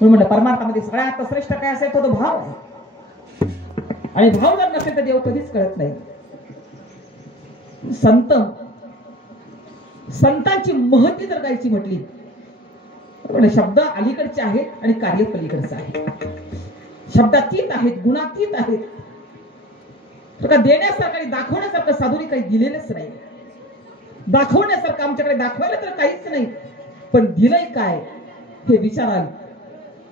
म्हणून म्हटलं परमार्थामध्ये सगळ्यात श्रेष्ठ काय असेल तो भाव आहे. आणि भाव जर नसेल तर देव कधीच कळत नाही. संतांची महती जर गायची म्हटली शब्द अलीकडचे आहेत आणि कार्य पलीकडचं आहे. शब्दातीत आहेत, गुणातीत आहेत. देण्यासारखं आणि दाखवण्यासारखं साधूने काही दिलेलंच नाही. दाखवण्यासारखं आमच्याकडे दाखवायला तर काहीच नाही, पण दिलंय काय हे विचाराल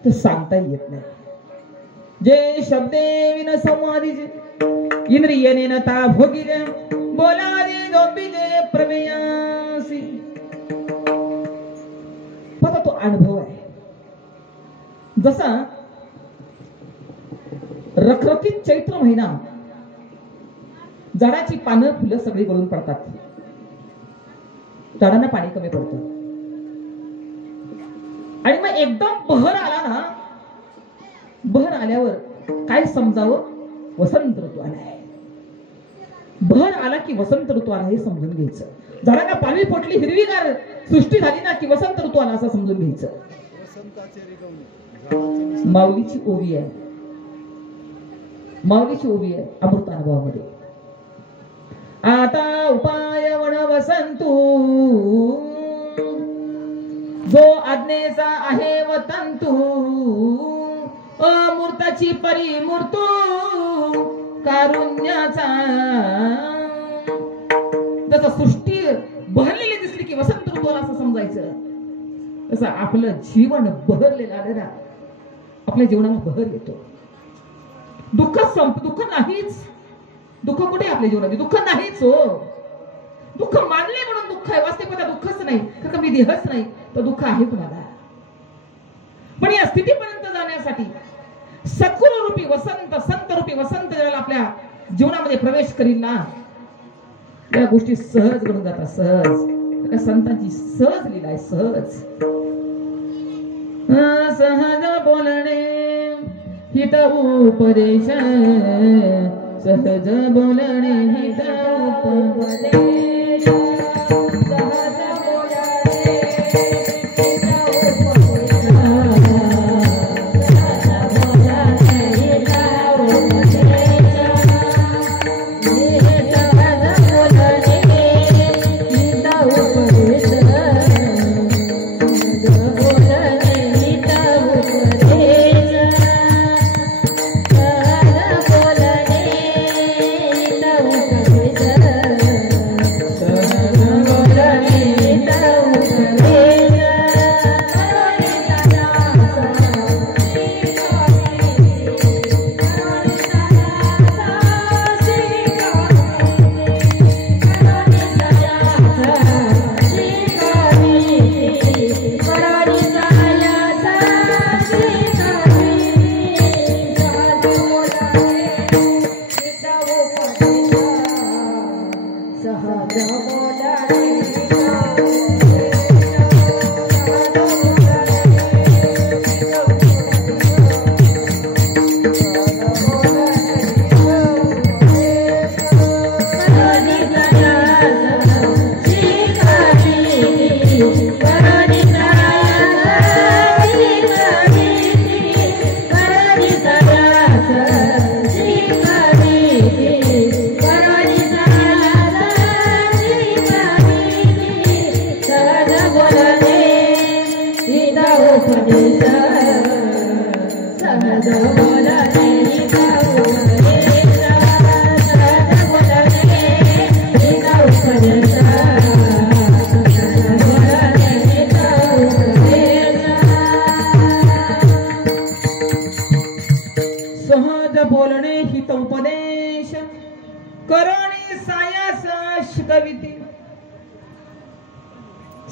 तर सांगता येत नाही. जे शब्दे विन संवादिजे इंद्रियने नता भोगिले बोलादे झोपिले प्रमेयासी. बघा तो अनुभव आहे. जसा रखरखीत चैत्र महिना झाडाची पानं फुलं सगळी गळून पडतात. झाडांना पाणी कमी पडतं आणि मग एकदम बहर आला ना, बहर आल्यावर काय समजावं, वसंत ऋतू आलाय. बहर आला की वसंत ऋतू आला हे समजून घ्यायचं. झाडांना पालवी फुटली, हिरवीगार सृष्टी झाली ना की वसंत ऋतू आला असं समजून घ्यायचं. माऊलीची ओवी आहे, माऊलीची ओवी आहे अमृत अनुभवामध्ये. आता उपाय वण वसंतू जो आज्ञेचा आहे वतंतू अमूर्ताची परिमूर्तू कारुण्याचा. जसं सृष्टी बहरलेली दिसली की वसंत ऋतू असं समजायचं, तसं आपलं जीवन बहरलेलं आलं ना, आपल्या जीवनाला बहर येतो. दुःख दुःख नाहीच. दुःख कुठे आपल्या जीवनात? दुःख नाहीच हो. दुःख मानले म्हणून दुःख आहे, वास्तविकता दुःखच नाही, तर मी देहच नाही तर दुःख आहे कुणाला. पण या स्थितीपर्यंत जाण्यासाठी सद्गुरू रूपी वसंत, संत रूपी वसंत ज्याला आपल्या जीवनामध्ये प्रवेश करील ना, या गोष्टी सहज घडून जातात. सहज संतांची सहज लीला आहे. सहज सहज बोलणे हित उपदेश, सहज बोलणे हित उपदेश, सहज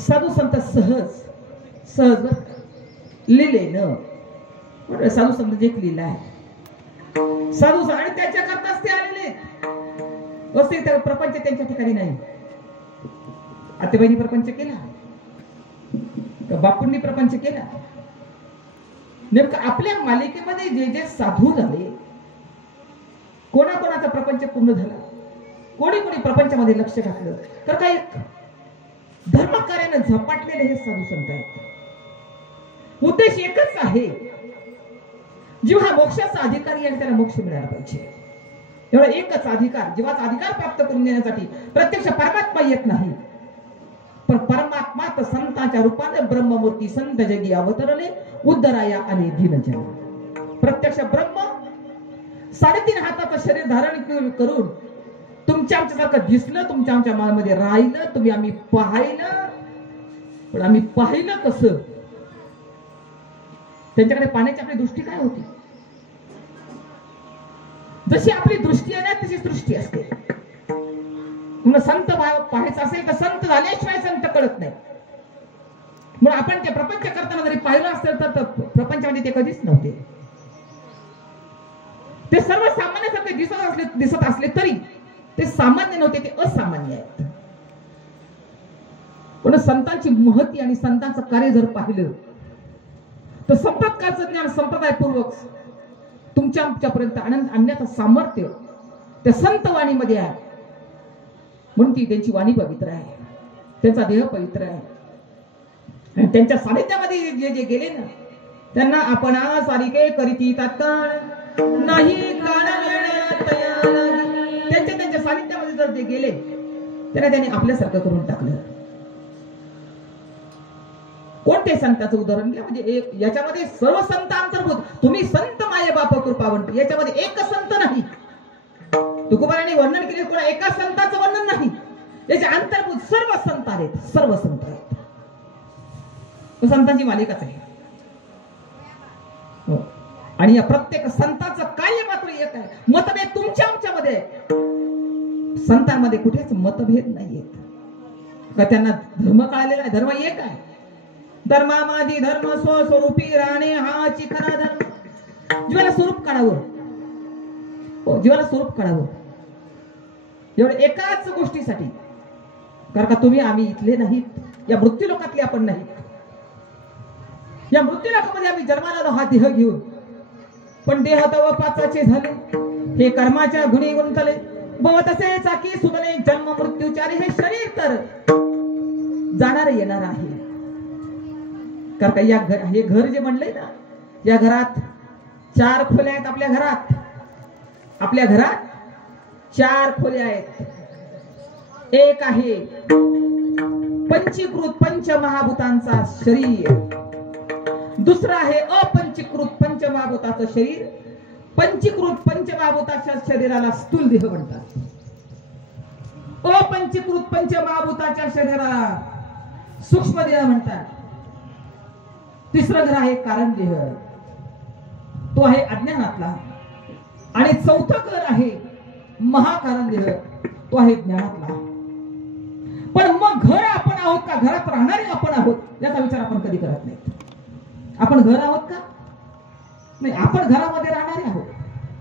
साधू संत सहज सहज लिहिले न साधू संत जे लिहिलं आहे साधू आणि त्याच्याकरताच ते आलेले वस्ती प्रपंच त्यांच्या ठिकाणी नाही. आतेबाईंनी प्रपंच केला, बापूंनी प्रपंच केला. नेमकं आपल्या मालिकेमध्ये जे जे साधू झाले, कोणाकोणाचा प्रपंच पूर्ण झाला, कोणी कोणी प्रपंचामध्ये लक्ष घातलं, तर काही धर्मकार्याने झपाटलेले हे साधू संत आहेत. उद्देश एकच आहे, जीव हा मोक्षाचा अधिकारी आणि त्याला मोक्ष मिळाला पाहिजे. एवढा एकच अधिकार, जीवाचा अधिकार प्राप्त करून देण्यासाठी प्रत्यक्ष परमात्मा येत नाही, पण परमात्मा तर संतांच्या रूपाने ब्रह्ममूर्ती संत जगी अवतरले, उद्धराया आणि दीनजन. प्रत्यक्ष ब्रह्म 3.5 हाताचं शरीर धारण करून तुमच्या आमच्यासारखं दिसलं, तुमच्या आमच्या मनामध्ये राहिलं, तुम्ही आम्ही पाहिलं. पण आम्ही पाहिलं कसं? त्यांच्याकडे पाहण्याची आपली दृष्टी काय होती? जशी आपली दृष्टी आहे ना तशी दृष्टी असते. म्हणून संत पाहायचं असेल तर संत झाल्याशिवाय संत कळत नाही. म्हणून आपण ते प्रपंच करताना जरी पाहिलं असेल तर प्रपंचामध्ये ते कधीच नव्हते. ते सर्व सामान्यासारखे दिसत असले तरी ते सामान्य नव्हते, ते असामान्य आहेत. पण संतांची महती आणि संतांचं कार्य जर पाहिलं तर संपत्काळचं ज्ञान संप्रदायपूर्वक तुमच्या आमच्यापर्यंत आनंद आणण्याचं सामर्थ्य त्या संत वाणीमध्ये आहे. म्हणून ती त्यांची वाणी पवित्र आहे, त्यांचा देह पवित्र आहे. आणि त्यांच्या सानिध्यामध्ये जे जे गेले ना त्यांना आपण सारिके करीती तात्काळ नाही काळ त्यांच्या सानिध्यामध्ये जर ते गेले त्यांना त्यांनी आपल्यासारखं करून टाकलं. कोणते संतांचं उदाहरण घ्या, म्हणजे याच्यामध्ये सर्व संत अंतर्भूत. तुम्ही संत माये बाप कृपावंत, याच्यामध्ये एक संत नाही. तुकोबारांनी वर्णन केले कोणा एका संतांचं वर्णन नाही, याच्या अंतर्भूत सर्व संत आहेत, सर्व संत आहेत. संतांची मालिकाच आहे. हो. आणि या प्रत्येक संतांचं कार्य मात्र एक आहे. मतभेद तुमच्या आमच्यामध्ये आहे, संतांमध्ये कुठेच मतभेद नाहीयेत. का त्यांना धर्म कळालेला आहे? धर्म एक आहे. धर्मामादी धर्म स्वस्वरूपी राहणे हाची खरा धर्म. जीवाला स्वरूप काढावं, हो जीवाला स्वरूप काढावं, एवढं एकाच गोष्टीसाठी. कारण का तुम्ही आम्ही इथले नाहीत, या मृत्यू लोकातले आपण नाहीत. या मृत्यू लोकामध्ये आम्ही जन्माला आलो हा देह घेऊन, पण देह तव पाचाचे झाले, हे कर्माच्या गुणी गुंतले, बवत असे चाकी सुदने जन्म मृत्यूचारी. हे शरीर तर जाणार येणार आहे. कारण का या हे घर जे म्हणलंय ना, या घरात 4 खोल्या आहेत. आपल्या घरात 4 खोल्या आहेत. एक आहे पंचीकृत पंचमहाभूतांचा शरीर, दुसरं आहे अपंचीकृत पंचमहाभूताचं शरीर. पंचीकृत पंचमहाभूताच्या शरीराला स्थूल देह म्हणतात, अपंचीकृत पंचमहाभूताच्या शरीराला सूक्ष्म देह म्हणतात. तिसरं घर आहे कारण देह, तो आहे अज्ञानातला. आणि चौथं घर आहे महाकारण देह, तो आहे ज्ञानातला. पण मग घर आपण आहोत का, घरात राहणारे आपण आहोत याचा विचार आपण कधी करत नाही. आपण घर आहोत का? नाही, आपण घरामध्ये राहणारे आहोत.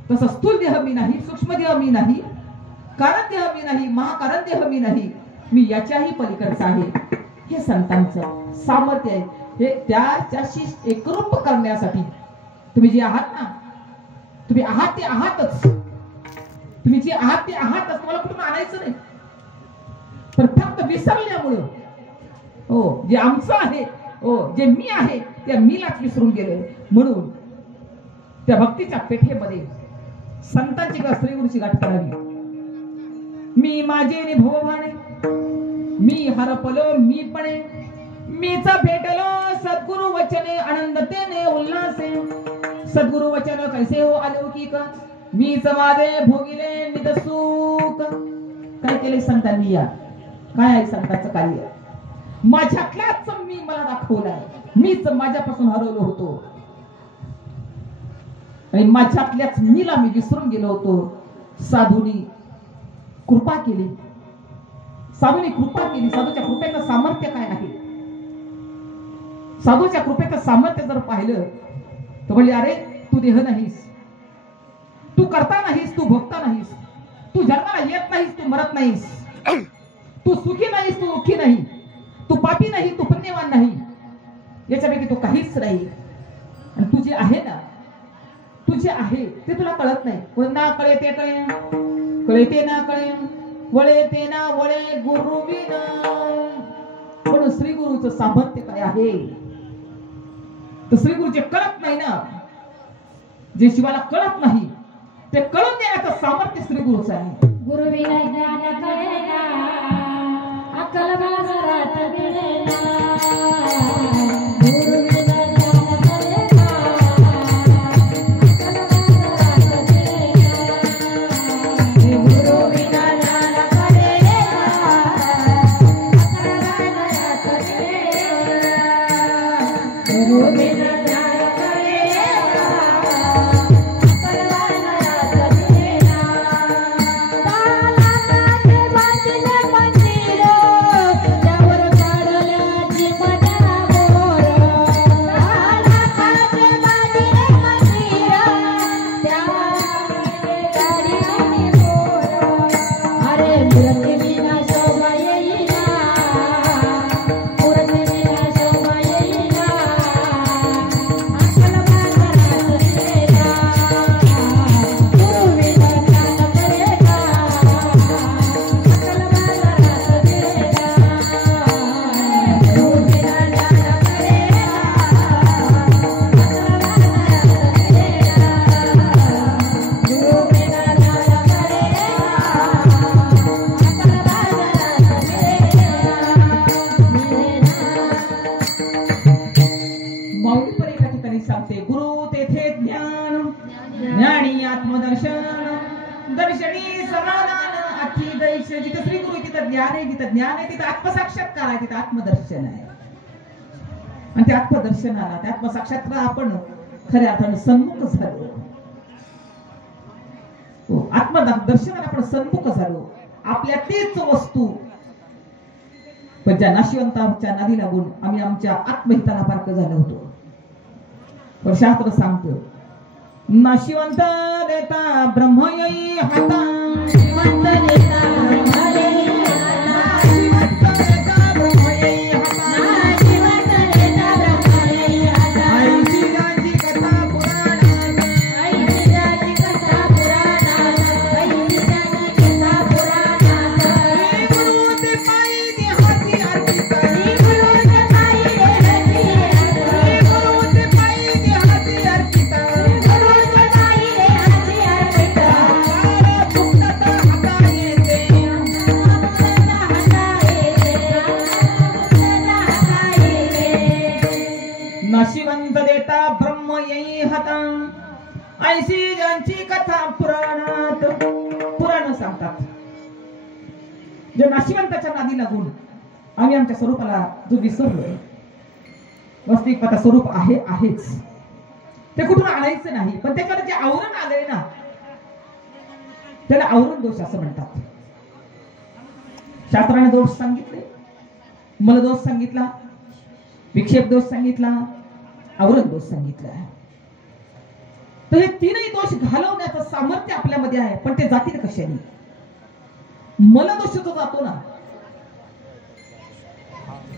तसं स्थूल देह मी नाही, सूक्ष्म देह मी नाही, कारण देह मी नाही, महाकारण देह मी नाही, मी याच्याही पलीकडचा आहे. हे संतांचं सामर्थ्य आहे. हे त्याच्याशी एकरूप करण्यासाठी तुम्ही जे आहात ना, तुम्ही आहात ते आहातच. तुम्ही जे आहात ते आहातच, तुम्हाला कुठून आणायचं नाही. पण फक्त विसरल्यामुळं, हो जे आमचं आहे, हो जे मी आहे त्या मीलाच विसरून गेले. म्हणून त्या भक्तीच्या पेठेमध्ये संतांची किंवा श्रीगुरूची गाठ करावी. मी माझे नि भवभाणे, मी हरपलो मीपणे, मीच भेटलो सद्गुरु वचने आनंदतेने उल्हासे. सद्गुरु वचन कैसे हो अलौकिक, मीच माझे भोगिले नित सुख. काय केले संतांनी? या काय आहे संतांचं कार्य? माझ्यातलाच मी मला दाखवलाय. मीच माझ्यापासून हरवलो होतो आणि माझ्यातल्याच मीला मी विसरून गेलो होतो. साधूनी कृपा केली, साधूनी कृपा केली. साधूच्या कृपेचं सामर्थ्य काय आहे? साधूच्या कृपेचं सामर्थ्य जर पाहिलं तर म्हणले, अरे तू देह नाहीस, तू करता नाहीस, तू भोगता नाहीस, तू जन्माला येत नाहीस, तू मरत नाहीस, तू सुखी नाहीस, तू दुःखी नाही, तू पापी नाही, तू पुण्यवान नाही, याच्यापैकी तू काहीच नाही. आणि तू जे आहे ना, तू जे आहे ते तुला कळत नाही. ना कळे ते कळे, कळे ते ना कळे, वळे ते ना वळे, गुरु विना. म्हणून श्री गुरुचं सामर्थ्य काय आहे? तर श्री गुरु जे कळत नाही ना, जे शिवाला कळत नाही ते कळून देण्याचं सामर्थ्य श्री गुरुचं आहे. गुरु विना ज्ञान कळेना, अक्कल बाजारात मिळेना. गुरु विना ज्ञान कळेना, अक्कल बाजारात मिळेना. गुरु विना ज्ञान कळेना, अक्कल बाजारात मिळेना. गुरु विना ज्ञान आहे, तिथं आत्मसाक्षात्कार आहे, तिथं आत्मदर्शन आहे. आणि त्या आत्मदर्शनाला, त्या आत्मसाक्षात्काराला आपण खऱ्या अर्थाने सन्मुख झालो. आत्मदर्शनाला आपण सन्मुख झालो. आपल्या तीच वस्तू पण ज्या नाशिवंतांच्या नादी लागून आम्ही आमच्या आत्महिताला पारख झालो होतो. पण शास्त्र सांगतो, नाशिवंत देता ब्रह्मयी हाता, नाशिवंत देता ब्रह्मयी हाता, नाशिवंत देता ब्रह्मयी हाता, नाशिवंत देता ब्रह्मयी हाता. ऐशी गाची कथा पुराणात, ऐशी गाची कथा पुराणात, ऐशी गाची कथा पुराणात. श्री गुरु ते पायी देहाची अर्पिता, श्री गुरु ते पायी देहाची अर्पिता, श्री गुरु ते पायी देहाची अर्पिता, श्री गुरु ते पायी देहाची अर्पिता. सारा मुक्तता हाता येते, मुक्तता हाता येते, मुक्तता हाता येते. नाशिवंत देता ब्रह्म येई हाता, ऐशी ज्यांची कथा पुराणात. पुराण सांगतात, जे नाशिवंताच्या नादी लागून आम्ही आमच्या स्वरूपाला जो विसरलोय, वास्तविक आता स्वरूप आहे आहेच, ते कुठून आणायचं नाही. पण त्याच्यावर जे आवरण आलंय ना, त्याला आवरण दोष असं म्हणतात. शास्त्राने दोष सांगितले, मल दोष सांगितला, विक्षेप दोष सांगितला, आवरण दोष सांगितला. तर हे तीनही दोष घालवण्याचं सामर्थ्य आपल्यामध्ये आहे. पण ते जातील कशाने? मल दोष जो जातो ना,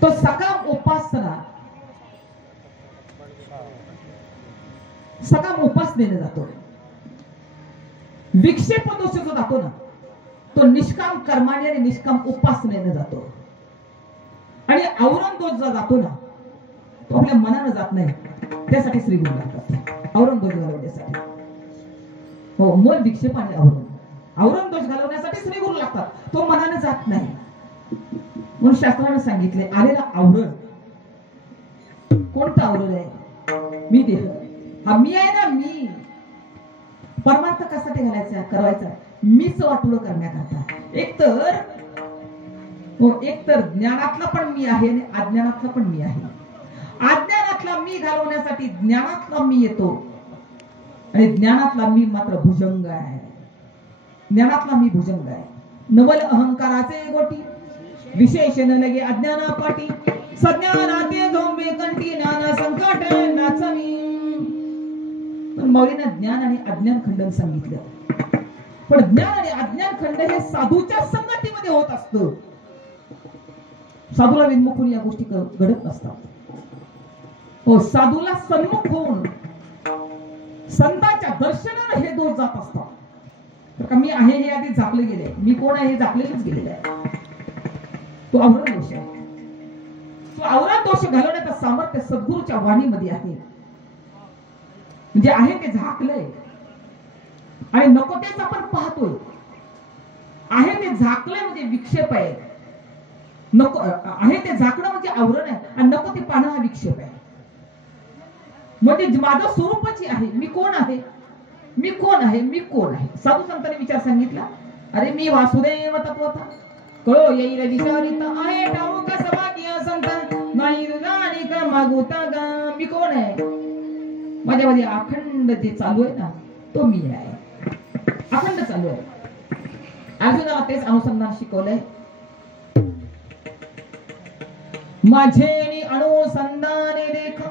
तो सकाम उपासना, सकाम उपासनेने जातो. विक्षेप दोष जो जातो ना, तो निष्काम कर्माने आणि निष्काम उपासनेने जातो. आणि आवरण दोष जो जातो ना, तो आपल्या मनानं जात नाही. त्यासाठी श्री गुरु लागतात आवरण दोष घालवण्यासाठी. हो, मन विक्षेप आणि आवरण दोष घालवण्यासाठी श्री गुरु लागतात. तो मनाने जात नाही. म्हणून शास्त्राने सांगितले, आलेला आवरण कोणतं आवरण आहे? मी देह, हा मी आहे ना. मी परमार्थ कशासाठी घालायचा करायचा? मीच वाटोळं करण्याकरता. एकतर ज्ञानातला पण मी आहे आणि अज्ञानातला पण मी आहे. अज्ञानातला मी घालवण्यासाठी ज्ञानातला मी येतो, आणि ज्ञानातला मी मात्र भुजंग आहे. ज्ञानातला मी भुजंग आहे. नवल अहंकाराचे गोटी, विशेषण लगे अज्ञानापाटी, सज्ञानाते झोंबे कंठी, नाना संकट नाचवी. पण मौलीनं ज्ञान आणि अज्ञान खंडन सांगितलं. पण ज्ञान आणि अज्ञान खंड हे साधूच्या संगतीमध्ये होत असतं. साधूला विन्मुख होऊन या गोष्टी घडत नसतात. हो, साधूला सन्मुख होऊन संतांच्या दर्शनाने हे दोष जात असतात. तर का मी आहे हे आधी झाकले गेले, मी कोण आहे हे झाकलेलेच गेलेले आहे. तो आवरण दोष आहे. तो आवरण दोष घालवण्याचं सामर्थ्य सद्गुरूच्या वाणीमध्ये आहे. म्हणजे आहे ते झाकलंय आणि नको तेच आपण पाहतोय. आहे ते झाकलंय म्हणजे विक्षेप आहे. नको आहे ते झाकणं म्हणजे आवरण आहे आणि नको ते पाहणं हा विक्षेप आहे. म्हणजे माझं स्वरूपाची आहे. मी कोण आहे? मी कोण आहे? मी कोण आहे? साधू संतांनी विचार सांगितला. अरे मी वासुदेव तत्वता कळो येईल विचारित आहे ठाऊक सभाग्य संत नाही रुगानी का मागुता गा. मी कोण आहे? माझ्यामध्ये अखंड जे चालू आहे ना तो मी आहे. अखंड चालू आहे. अर्जुनाला तेच अनुसंधान शिकवलंय. माझे अनुसंधाने देख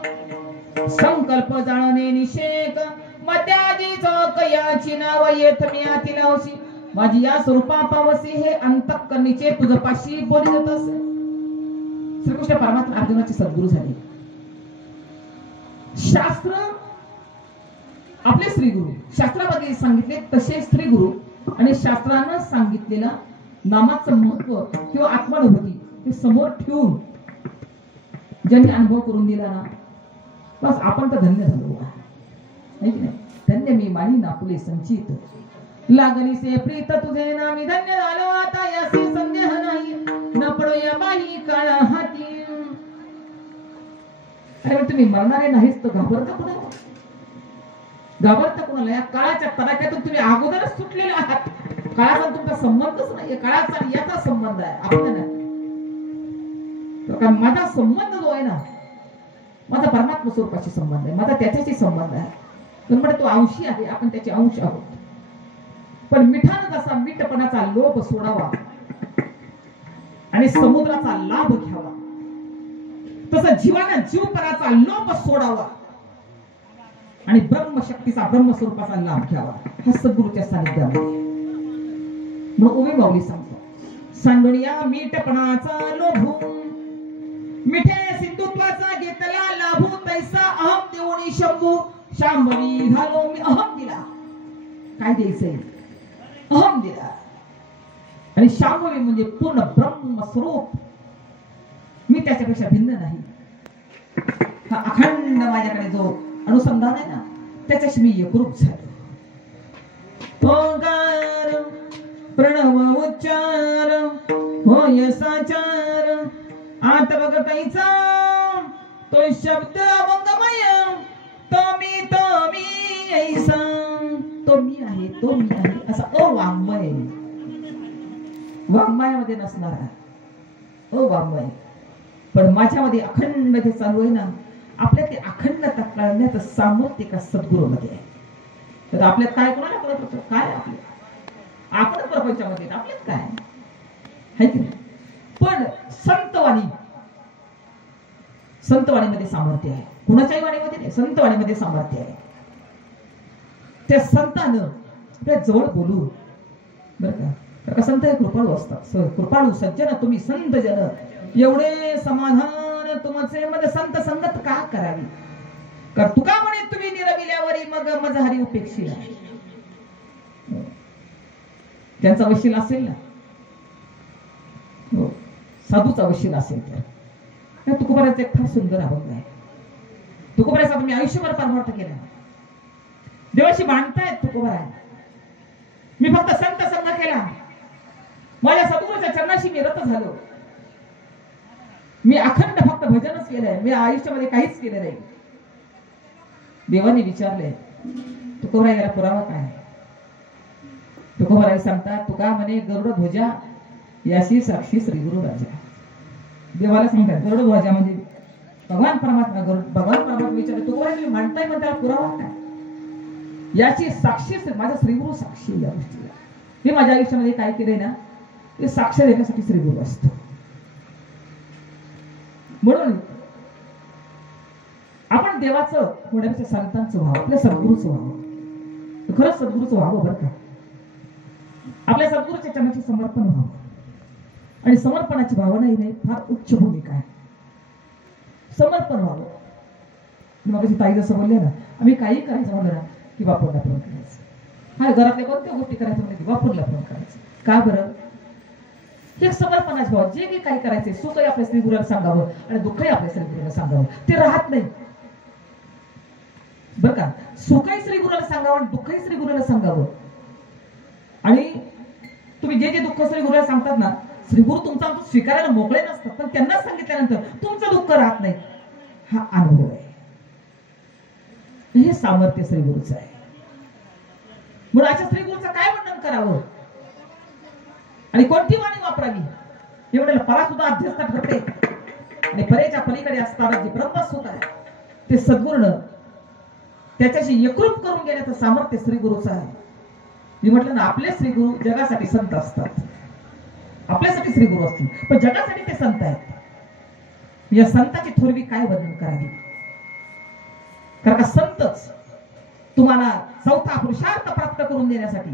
संकल्प जाणणे निषेक मत्याजी कयाची नाव येत मी आती लावशी. माझी या स्वरूपा पावसी हे अंतःकरणीचे तुझपाशी बोलत असे. श्रीकृष्ण परमात्मा अर्जुनाचे सद्गुरू झाले. शास्त्र आपले श्रीगुरु शास्त्रामध्ये सांगितले तसे श्रीगुरु आणि शास्त्रानं सांगितलेला नामाचं महत्व किंवा आत्मानुभूती ते समोर ठेवून ज्यांनी अनुभव करून दिला ना बस आपण तर धन्य झालो. नाही धन्य मी मानी नापुले संचित लागली से प्रीत तुझे नामी धन्य झालो आता यासी संदेह नाही न पडो या बाई काळा हाती. अरे तुम्ही मरणारे नाहीच तर घाबरता कुणाला? घाबरता कुणाला? या काळाच्या तडाख्यातून तुम्ही अगोदरच सुटलेले आहात. काळाचा तुमचा संबंधच नाहीये. काळाचा याचा संबंध आहे आपल्याला. कारण माझा संबंध जो आहे ना माझा परमात्मा स्वरूपाशी संबंध आहे. माझा त्याच्याशी संबंध आहे. म्हणजे तो अंशी आहे. आपण त्याचे अंश आहोत. पण मिठानं जसा मीठपणाचा लोभ सोडावा आणि समुद्राचा लाभ घ्यावा तसं जीवानं जीवपणाचा लोभ सोडावा आणि ब्रह्मशक्तीचा ब्रह्मस्वरूपाचा लाभ घ्यावा. हा सद्गुरूच्या सानिध्यामध्ये. मग उभी माऊली सांगतो सांडोनिया मीठपणाचा लोभ मिठे सिंधुत्वाचा घेतला लाभू तैसा अहम देऊनी शंभू शांभवी झालो मी. अहम दिला. काय द्यायचंय? अहम दिला. आणि शांभवी म्हणजे पूर्ण ब्रह्मस्वरूप. मी त्याच्यापेक्षा भिन्न नाही. हा अखंड माझ्याकडे जो अनुसंधान आहे ना त्याच्याशी मी एकरूप झालो. ओंकार प्रणव उच्चार होय साचार आत बघ कैचा तो शब्द अभंगमय तो मी ऐसा. तो मी आहे. तो मी आहे असा अवाङ्मय. वाङ्मयामध्ये नसणारा अवाङ्मय. पण माझ्यामध्ये अखंड जे चालू आहे ना आपल्या ते अखंडता कळण्याचं सामर्थ्य का सद्गुरूमध्ये आहे. तर आपल्यात काय कोणाला कळत होतं? काय आपल्या आपण प्रपंचामध्ये आपल्यात काय आहे की नाही? पण संतवाणीमध्ये सामर्थ्य आहे. कुणाच्याही वाणीमध्ये नाही. संतवाणीमध्ये सामर्थ्य आहे. त्या संतानं आपल्या जवळ बोलू बरं का. संत हे कृपाळू असतात. कृपाळू सज्जन तुम्ही संत जन एवढे समाधान तुमचे मध्ये संत संगत का करावी. कर तुका म्हणे तुम्ही निरविल्यावरी मग मजहारी उपेक्षिला. त्यांचा वशील असेल ना हो साधूचा वशील असेल तर तुकोबाराचा एक फार सुंदर अभंग आहे. तुकोबाराचा तुम्ही आयुष्यभर परमार्थ केला. देवाशी भांडतायत तुकोबारा. मी फक्त संत संग केला. माझ्या सद्गुरूच्या चरणाशी मी रत झालो. मी अखंड फक्त भजनच केलंय. मी आयुष्यामध्ये काहीच केलं नाही. देवाने विचारले तुकोबारा याला पुरावा काय? तुकोबारा सांगतात तुका म्हणे गरुड ध्वजा याशी साक्षी श्री गुरु राजा. देवाला सांगतात गरुड ध्वजा म्हणजे भगवान परमात्मा विचारले तुकोबारा तुम्ही म्हणताय म्हणता पुरावा काय? याची साक्षी माझा श्रीगुरु साक्षी. या गोष्टीला मी माझ्या आयुष्यामध्ये काय केलंय ना ते साक्ष देण्यासाठी श्रीगुरु असतो. म्हणून आपण देवाचं होण्यापेक्षा संतांचं व्हावं. आपल्या सद्गुरूचं व्हावं. खरंच सद्गुरूचं व्हावं बरं का. आपल्या सद्गुरूच्या चरणाचे समर्पण व्हावं. आणि समर्पणाची भावना ही नाही फार उच्च भूमिका आहे. समर्पण व्हावं. मग ताई जसं बोलले ना आम्ही काही करायचं म्हणलं ना की बापूला फोन करायचं. हा घरातल्या कोणत्या गोष्टी करायचं म्हणजे की बापूला फोन करायचं. का बरं? हे समर्पणाच भाव. जे काही करायचे सुखही आपल्या श्रीगुरूला सांगावं आणि दुःखही आपल्या श्रीगुरूला सांगावं. ते राहत नाही. बर का, सुखही श्री गुरुला सांगावं आणि दुःखही श्री गुरुला सांगावं. आणि तुम्ही जे जे दुःख श्री गुरुला सांगतात ना, श्री गुरु तुमचा स्वीकारायला मोकळे नसतात, पण त्यांना सांगितल्यानंतर तुमचं दुःख राहत नाही. हा अनुभव आहे. हे सामर्थ्य श्री गुरुचं आहे. म्हणून अशा श्री गुरुचं काय वर्णन करावं आणि कोणती वाणी वापरावी, एवढ्याला परा सुद्धा अध्यस्त ठरते. आणि परेच्या पलीकडे असताना जे ब्रह्मसूत आहे ते सद्गुरूनं त्याच्याशी एकरूप करून घेण्याचं सामर्थ्य श्री गुरुचं आहे. मी म्हटलं ना, आपले श्री गुरु जगासाठी संत असतात. आपल्यासाठी श्री गुरु असतील, पण जगासाठी ते संत आहेत. या संताची थोरवी काय वर्णन करावी. कारण का संतच तुम्हाला चौथा पुरुषार्थ प्राप्त करून देण्यासाठी,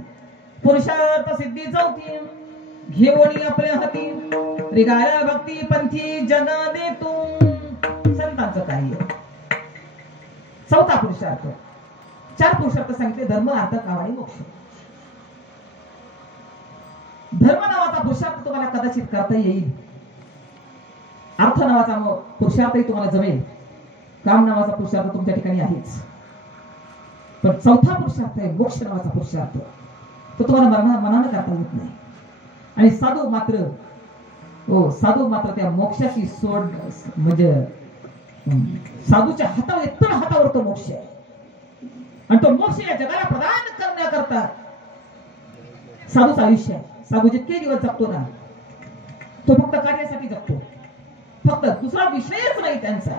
पुरुषार्थ सिद्धी चौथी घेऊन आपल्या हाती रिगाळा भक्ती पंथी जन देतो. संतांचं कार्य चौथा पुरुषार्थ. 4 पुरुषार्थ सांगितले, धर्म अर्थ काम आणि मोक्ष. धर्म नावाचा पुरुषार्थ तुम्हाला कदाचित करता येईल, अर्थ नावाचा पुरुषार्थही तुम्हाला जमेल, काम नावाचा पुरुषार्थ तुमच्या ठिकाणी आहेच. पण चौथा पुरुषार्थ आहे मोक्ष नावाचा पुरुषार्थ. तो तुम्हाला मनानं करता येत नाही. आणि साधू मात्र त्या मोक्षाची सोड, म्हणजे साधूच्या हातावर, इतर हातावर तो मोक्ष आहे. आणि तो मोक्ष या जगाला प्रदान करण्याकरता साधूचं आयुष्य आहे. साधू जितके दिवस जगतो ना, तो फक्त कार्यासाठी जगतो. फक्त दुसरा विषयच नाही त्यांचा.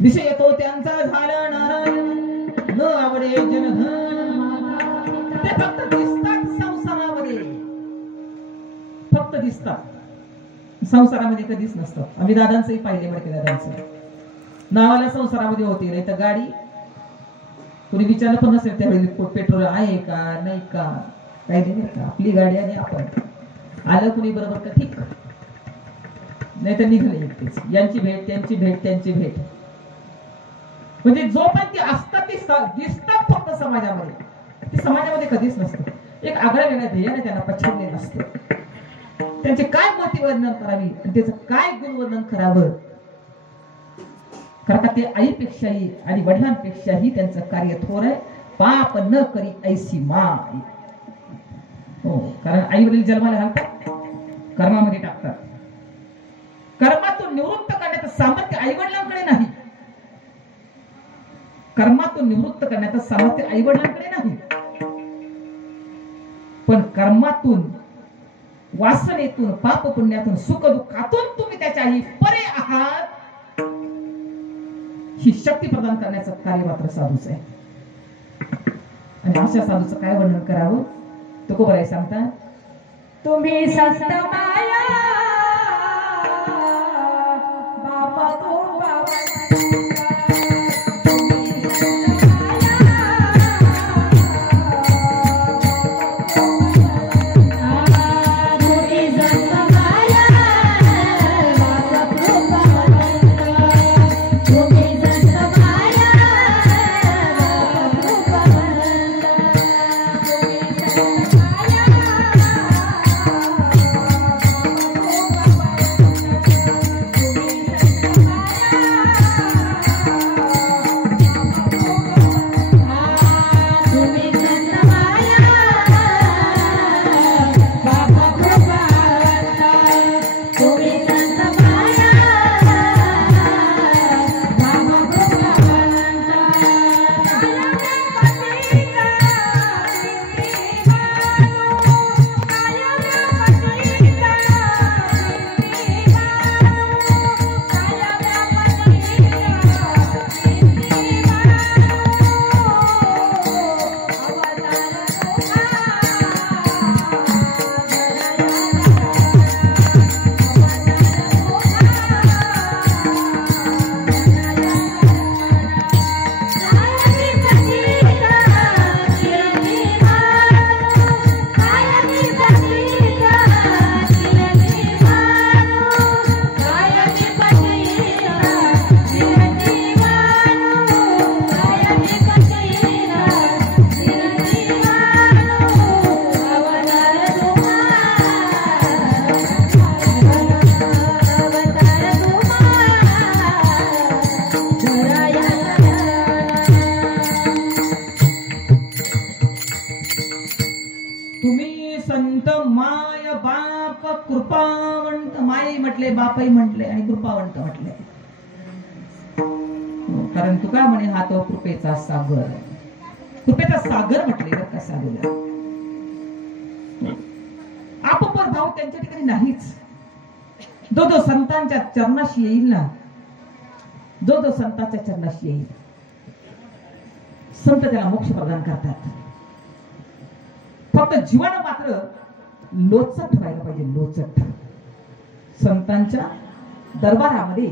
विषय येतो त्यांचा झाला नारायण न आवडे जनधन. ते फक्त दिसतात संसारामध्ये, फक्त दिसतात, संसारामध्ये कधीच नसतात. आम्ही दादांचंही पाहिले, बरं दादांचं नावाला संसारामध्ये होते, नाही तर गाडी कोणी विचारलं पण नसेल त्यावेळी पेट्रोल आहे का नाही का, काही नाही का, आपली गाडी आणि आपण आलं कुणी बरोबर का ठीक, नाही तर निघाले एकटेच. यांची भेट त्यांची भेट त्यांची भेट. म्हणजे जोपर्यंत असतात ती दिसतात फक्त समाजामध्ये, ती समाजामध्ये कधीच नसतं. एक आगळ्या वेगळ्या ध्येयाने त्यांना पछाडलेलं असतं. त्यांचे काय मोठी वर्णन करावी आणि त्याचं काय गुणवर्णन करावं. कारण का ते आईपेक्षाही आणि वडिलांपेक्षाही त्यांचं कार्य थोर आहे. पाप न करी ऐसी माय. हो, कारण आई वडील जन्माला घालतात, कर्मामध्ये टाकतात. कर्मातून निवृत्त करण्याचं सामर्थ्य आई वडिलांकडे नाही. कर्मातून निवृत्त करण्याचं सामर्थ्य आई वडिलांकडे नाही. पण कर्मातून, वासनेतून, पाप पुण्यातून, सुख दुःखातून तुम्ही त्याच्याही परे आहात, ही शक्ती प्रदान करण्याचं कार्य मात्र साधूच आहे. आणि अशा साधूचं काय वर्णन करावं. तुकोबाराय सांगता, तुम्ही संत माया बापा तो बाबा. माय बाप कृपावंत, माई म्हटले, बापही म्हटले आणि कृपावंत म्हटले. कारण तुका म्हणे हा तो कृपेचा सागर, कृपेचा सागर म्हटले बरं का सागर. आपपर भाव त्यांच्या ठिकाणी नाहीच. जो जो संतांच्या चरणाशी येईल ना, जो जो संतांच्या चरणाशी येईल, संत त्याला मोक्ष प्रदान करतात. फक्त जीवन मात्र लोचट व्हायला पाहिजे, लोचट. संतांच्या दरबारामध्ये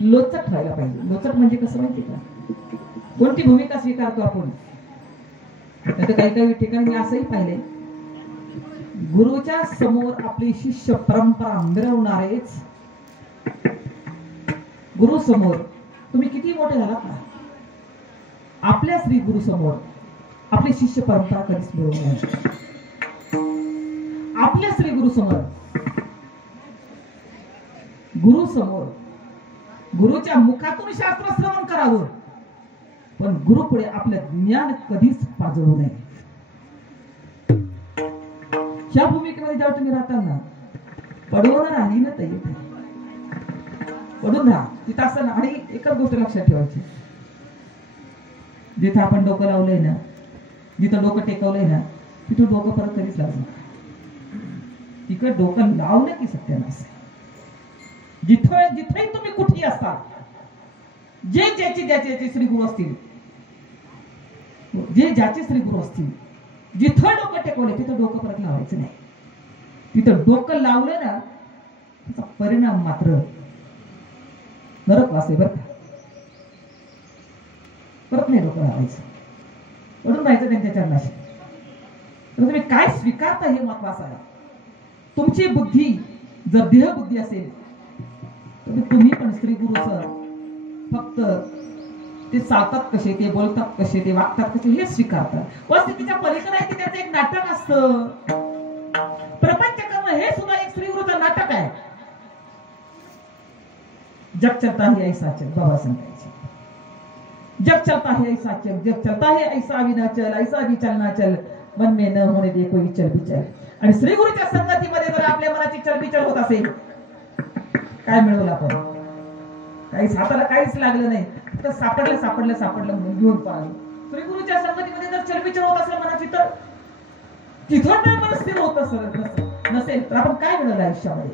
लोचट व्हायला पाहिजे. लोचट म्हणजे कसं माहिती का, कोणती भूमिका स्वीकारतो आपण. काही काही ठिकाणी मी असंही पाहिले, गुरुच्या समोर आपली शिष्य परंपरा मिरवणारेच. गुरु समोर तुम्ही किती मोठे झालात ना, आपल्या श्री गुरु समोर आपली शिष्य परंपरा कधीच मिळवू नये. आपल्या श्री गुरु समोर, गुरु समोर गुरुच्या मुखातून शास्त्र श्रवण करावं, पण गुरु पुढे आपलं ज्ञान कधीच पाजळू नये. ह्या भूमिकेमध्ये जेव्हा तुम्ही राहता ना, पडवून राही ना ताई, पडून राहा तिथं असं ना. आणि एकच गोष्ट लक्षात ठेवायची, जिथं आपण डोकं लावलंय ना, जिथं डोकं टेकवलंय ना, तिथं डोकं परत कधीच लावलं. तिकडे डोकं लावलं की सत्यानाश. जिथं जिथेही तुम्ही कुठेही असता, जे ज्याचे श्री गुरु असतील, जे ज्याचे श्री गुरु असतील, जिथं डोकं टेकवले तिथं डोकं परत लावायचं नाही. तिथं डोकं लावलं ना, त्याचा परिणाम मात्र नरकवास आहे बरं का. परत नाही डोकं लावायचं, पडून राहायचं त्यांच्या चरणाशी. तर तुम्ही काय स्वीकारता हे महत्वाचं आहे. तुमची बुद्धी जर देह बुद्धी असेल तर तुम्ही पण श्री गुरुचं फक्त ते चालतात कसे, ते बोलतात कसे, ते वागतात कसे हे स्वीकारतात. परिस्थितीच्या पलीकडे आहे, त्याचं एक नाटक असतं. प्रपंच करणं हे सुद्धा एक श्री गुरुचं नाटक आहे. जग चलता है ऐसा चल, बाबा सांगायचे. जग चलता है ऐसा चल, जग चलता है ऐसा भी ना चल, ऐसा भी चलना चल, मन में न होने दे कोई चल बिचल. आणि श्री गुरुच्या संगतीमध्ये जर आपल्या मनाची चलबिचल होत असेल, काय मिळवलं आपण? काहीच, हाताला काहीच लागलं नाही, तर सापडलं म्हणून घेऊन पळालो. श्री गुरुच्या संगतीमध्ये जर चलबिचल होत असेल मनाची, तर तिथं नाही मन स्थिर होत नसेल तर आपण काय मिळवलं आयुष्यामध्ये?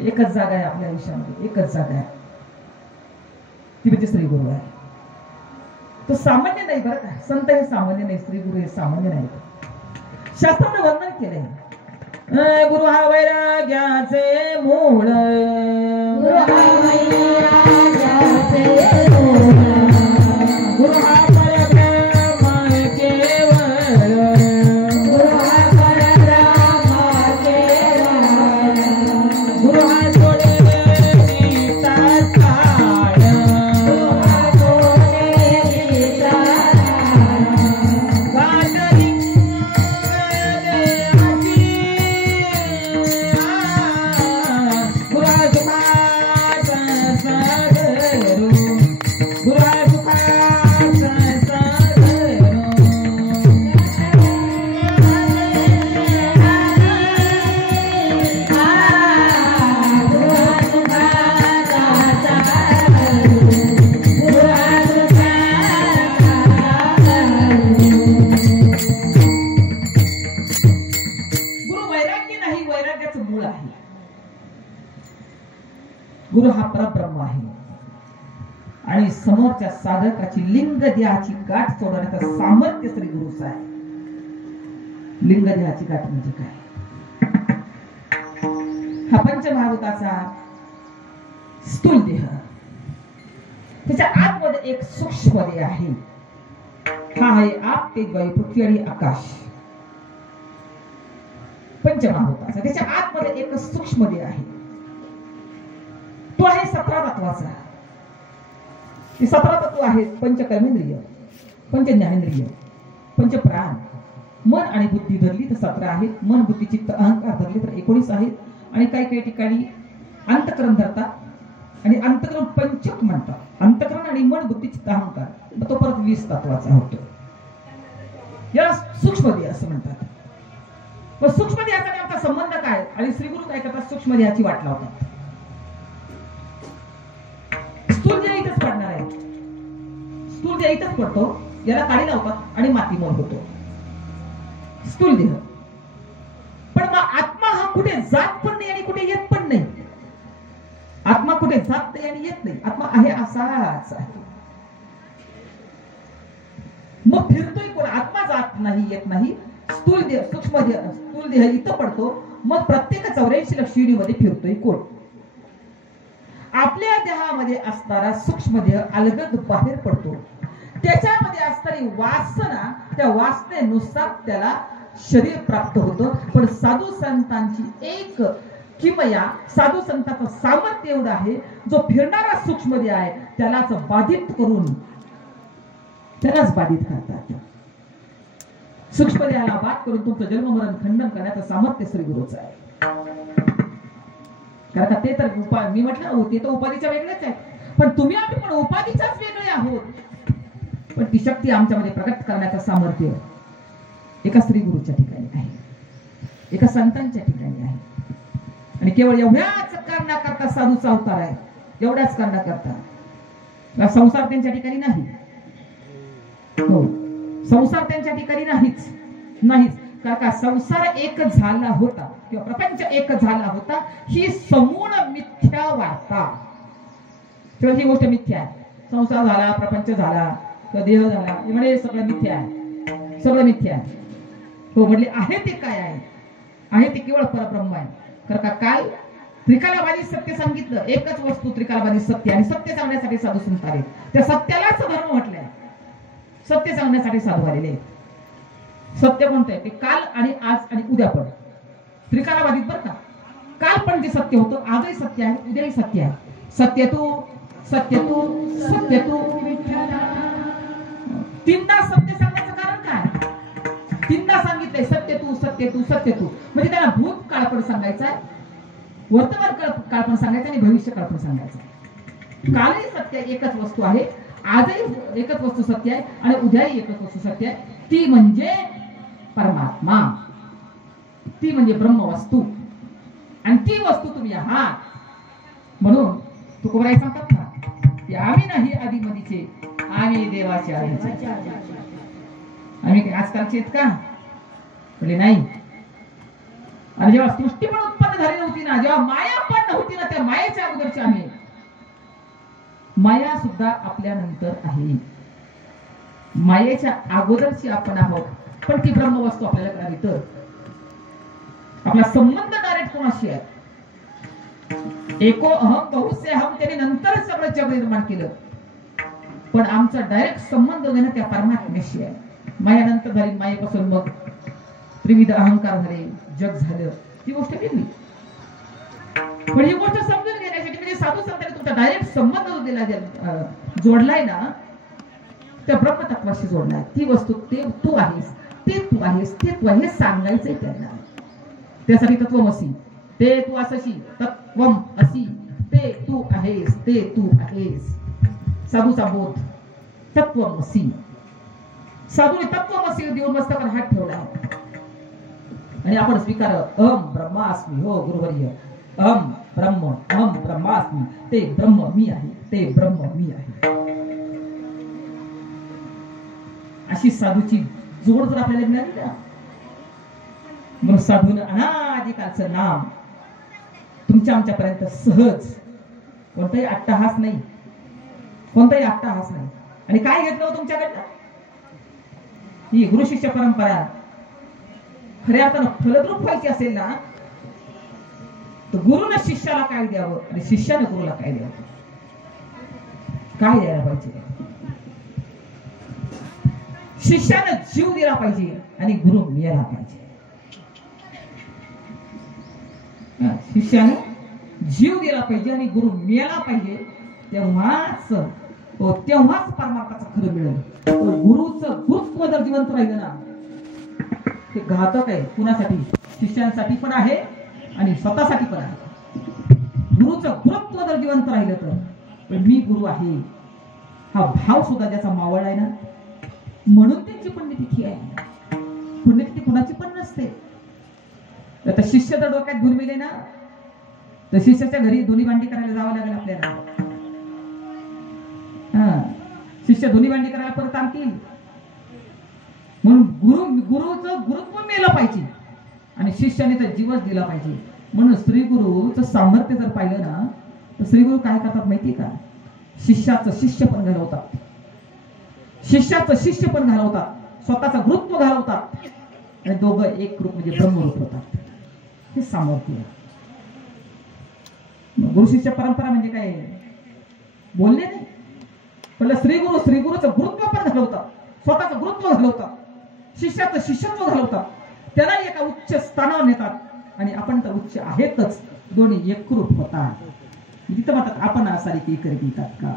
एकच जागा आहे आपल्या आयुष्यामध्ये, एकच जागा आहे, ती म्हणजे श्री गुरु आहे. तो सामान्य नाही बरं का. संत हे सामान्य नाही, श्री गुरु हे सामान्य नाही. शास्त्राने वर्णन केलंय, गुरु हा वैराग्याचे मूळ, गुरु हा वैराग्याचे मूळ, गुरु हा परब्रह्म केवळ, गुरु हा परब्रह्म केवळ, गुरु हा सोडेली तात्काळ, गुरु हा सोडेली तात्काळ, गाठली गुरु हा परब्रह्म आहे. आणि समोरच्या साधकाची लिंग देहाची गाठ सोडवण्याचं सामर्थ्य श्री गुरुचं आहे. लिंग देहाची गाठ म्हणजे काय? हा पंचमहाभूताचा स्थूल देह, त्याच्या आतमध्ये एक सूक्ष्म देह आहे. हा आहे आप, तेज, वायू, पृथ्वी आणि आकाश. पंचमहाभूताचा त्याच्या आतमध्ये एक सूक्ष्म देह आहे. तो आहे 17 तत्वाचा. हे 17 तत्व आहेत: पंचकर्मेंद्रिय, पंचज्ञानेंद्रिय, पंचप्राण. मन आणि बुद्धी धरली तर 17 आहेत. मन, बुद्धी, चित्त, अहंकार धरले तर 19 आहेत. आणि काही ठिकाणी अंतकरण धरतात आणि अंतकरण पंचक म्हणतात. अंतकरण आणि मन, बुद्धी, चित्त, अहंकार, तो परत 20 तत्वाचा होतो. याला सूक्ष्म देह असं म्हणतात. मग सूक्ष्म देहाचा आणि आमचा संबंध काय? आणि श्री गुरु काय करतात? सूक्ष्म देहाची वाट लावतात. स्थूल देह इथंच पडणार आहे. स्थूल देह इथंच पडतो, याला काळी लावतात आणि मातीमोल होतो स्थूल देह. पण मग आत्मा हा कुठे जात पण नाही आणि कुठे येत पण नाही. आत्मा कुठे जात नाही आणि येत नाही. आत्मा आहे असाच आहे. मग फिरतोय कोण? आत्मा जात नाही, येत नाही. स्थूल देह, सूक्ष्म देह, स्थूल देह इथं पडतो. मग प्रत्येक 84 लक्ष योनीमध्ये फिरतोय कोण? आपल्या देहामध्ये असणारा सूक्ष्म देह अलगद बाहेर पडतो. त्याच्यामध्ये असणारी वासना, त्या वासनेनुसार त्याला शरीर प्राप्त होतं. पण साधू संतांची एक किमया, साधू संतांचं सामर्थ्य एवढं आहे, जो फिरणारा सूक्ष्म देह आहे त्यालाच बाधित करून त्यालाच बाधित करतात. सूक्ष्म देहाला बाद करून तुमचं जन्ममरण खंडन करण्याचं सामर्थ्य श्री गुरुचं आहे. कारण ते तर मी म्हटलं ते तर उपाधीच्या वेगळ्याच आहेत, पण तुम्ही आम्ही पण उपाधीच्याच वेगळे आहोत. पण ती शक्ती आमच्यामध्ये प्रकट करण्याचं सामर्थ्य एका श्री गुरुच्या ठिकाणी आहे, एका संतांच्या ठिकाणी आहे. आणि केवळ एवढ्याच कारणाकरता साधूचा अवतार आहे, एवढ्याच कारणाकरता. संसार त्यांच्या ठिकाणी नाही. हो, संसार त्यांच्या ठिकाणी नाहीच. कारण संसार एक झाला होता किंवा प्रपंच एक झाला होता, ही समूळ मिथ्या वार्ता. ही गोष्ट मिथ्या आहे. संसार झाला, प्रपंच झाला, देह झाला, म्हणजे सगळं मिथ्या आहे, सगळं मिथ्या आहे. हो म्हटले आहे ते काय आहे? आहे ते केवळ परब्रह्म आहे. कारण काल त्रिकालाबाधी सत्य सांगितलं, एकच वस्तू त्रिकालाबाधी सत्य, आणि सत्य सांगण्यासाठी साधू संत आले. त्या सत्यालाच धर्म म्हटलंय. सत्य सांगण्यासाठी साधू आलेले. सत्य कोणतं आहे? ते काल आणि आज आणि उद्या पण त्रिकालाबाधित बरं का. काल पण जे सत्य होतं आजही सत्य आहे, उद्याही सत्य आहे. सत्य तू सत्य तू सत्य तू. तीनदा सत्य सांगण्याचं कारण काय? तीनदा सांगितलंय सत्य तू सत्य तू सत्य तू. म्हणजे त्याला भूतकाळ पण सांगायचा आहे, वर्तमान काळ पण सांगायचा आणि भविष्य काळ पण सांगायचा. कालही सत्य एकच वस्तू आहे, आजही एकच वस्तू सत्य आहे आणि उद्याही एकच वस्तू सत्य आहे. ती म्हणजे परमात्मा, ती म्हणजे ब्रह्मवस्तू, आणि ती वस्तू तुम्ही आहात. म्हणून तुकोबाई सांगतात ना की आम्ही नाही आदिमधीचे, आम्ही देवाचे आधीचे. आम्ही काही आजकालचे आहेत का? म्हणजे नाही. आणि जेव्हा सृष्टी पण उत्पन्न झाली नव्हती ना, जेव्हा माया पण नव्हती ना, त्या मायेच्या अगोदरचे आम्ही. माया सुद्धा आपल्या नंतर आहे. मायेच्या अगोदरची आपण आहोत. पण ती ब्रह्मवस्तू आपल्याला कळाली तर आपला संबंध डायरेक्ट कोणाशी आहे? एको अहम बहुसे अहम, त्याने नंतर सगळं जग निर्माण केलं. पण आमचा डायरेक्ट संबंध घेणं त्या परमात्म्याशी आहे. मायानंतर झाली, मायेपासून मग त्रिविध अहंकार झाले, जग झालं, ती गोष्ट वेगळी. पण ही गोष्ट समजून घेण्यासाठी म्हणजे साधू संतांनी तुमचा डायरेक्ट संबंध जो दिला, जोडलाय ना, त्या ब्रह्मतत्वाशी जोडलाय. ती वस्तू ते तू आहेस, ते तू आहेस, ते तू आहेस सांगायचंय त्यांना. त्यासाठी तत्वमसी, ते तू असशी, तत्वम असी, ते तू आहेस, ते तू आहेस. साधूचा बोध तत्वमसी. साधूने तत्वमसी देऊन मस्तकावर हात ठेवला आणि आपण स्वीकार अहम ब्रह्मास्मी. हो गुरुवर्य, अहम ब्रह्मास्मी. ते ब्रह्म मी आहे, ते ब्रह्म मी आहे. अशी साधूची जोड जर आपल्याला मिळाली ना, मग साधून अनादिकालचं नाम तुमच्या आमच्यापर्यंत सहज, कोणताही अट्टहास नाही, कोणताही अट्टहास नाही. आणि काय घेतलं तुमच्याकडनं? ही गुरु शिष्य परंपरा खऱ्या अर्थानं फलद्रूप व्हायची असेल ना, तर गुरुनं शिष्याला काय द्यावं आणि शिष्यानं गुरुला काय द्यावं, काय द्यायला पाहिजे? शिष्यानं जीव दिला पाहिजे आणि गुरु मिळाला पाहिजे. शिष्यानं जीव दिला पाहिजे आणि गुरु मिळाला पाहिजे. तेव्हाच परमार्थाचं खरं मिळेल. गुरुचं गुरुत्व जर जिवंत राहिलं ना, ते घातक आहे. कुणासाठी? शिष्यांसाठी पण आहे आणि स्वतःसाठी पण आहे. गुरुचं गुरुत्व जर जिवंत राहिलं तर मी गुरु आहे हा भाव सुद्धा ज्याचा मावळ आहे ना, म्हणून त्यांची पुण्यतिथी आहे. पुण्यतिथी कुणाची पण नसते. आता शिष्य तर डोक्यात घुरविले ना, तर शिष्याच्या घरी धुनी भांडी करायला जावं लागेल आपल्याला. हा, शिष्य धुनी भांडी करायला परत आणतील. म्हणून गुरुचं गुरुत्व मेलं पाहिजे आणि शिष्याने तर जीवच दिला पाहिजे. म्हणून श्री गुरुचं सामर्थ्य जर पाहिलं ना, तर श्री गुरु काय करतात माहिती का? शिष्याचं शिष्य पण घालवतात, शिष्याचं शिष्य पण घालवतात, स्वतःचं गुरुत्व घालवतात आणि दोघं एक रूप म्हणजे ब्रह्मरूप होतात. हे सामर्थ्य. गुरु शिष्य परंपरा म्हणजे काय? बोलले नाही, पण श्री गुरुचं गुरुत्व पण घालवतात, स्वतःचं गुरुत्व घालवतात, शिष्याचं शिष्यत्व घालवतात, त्याला एका उच्च स्थानावर नेतात आणि आपण तर उच्च आहेतच, दोन्ही एकरूप होतात. तिथं म्हणतात आपण सारखी करीतात का?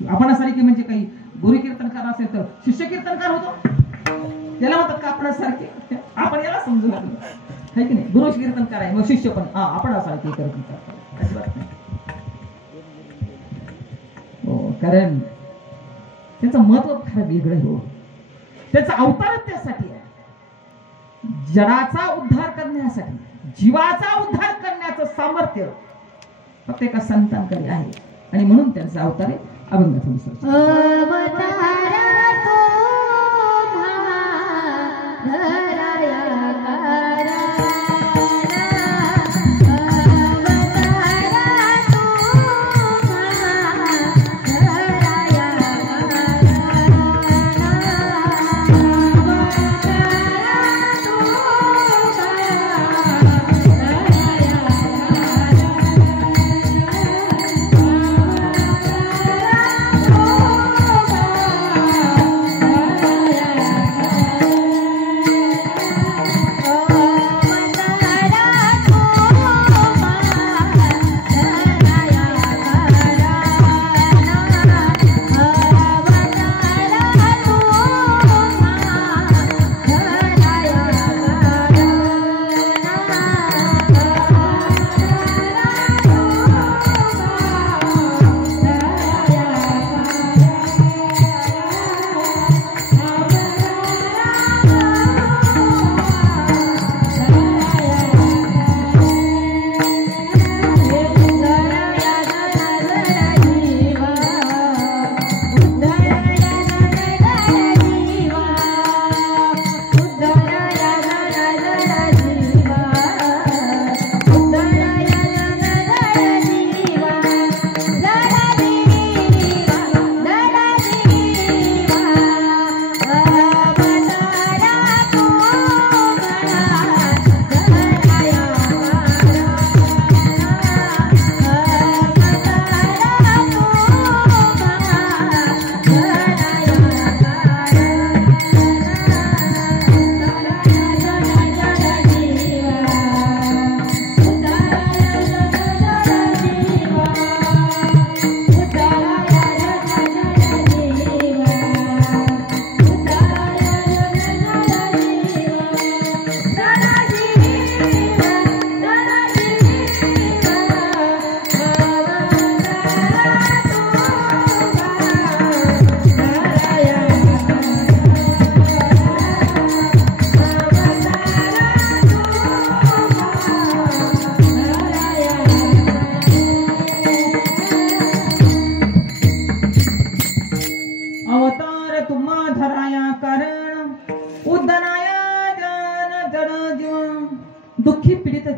आपण सारखी म्हणजे काही गुरु कीर्तनकार असेल तर शिष्य कीर्तनकार होतो, त्याला म्हणतात का आपण सारखे? आपण याला समजू लागलो आहे की नाही? गुरु कीर्तनकार आहे मग शिष्य पण आपण सारखी कीर्तनकार, अजिबात नाही. हो, कारण त्याचं महत्व फार वेगळं हो. त्याचा अवतारच त्यासाठी आहे, जगाचा उद्धार करण्यासाठी, जीवाचा उद्धार करण्याचं सामर्थ्य फक्त एका संतांकडे आहे आणि म्हणून त्यांचा अवतार आहे अभंगाचा विसर्जन.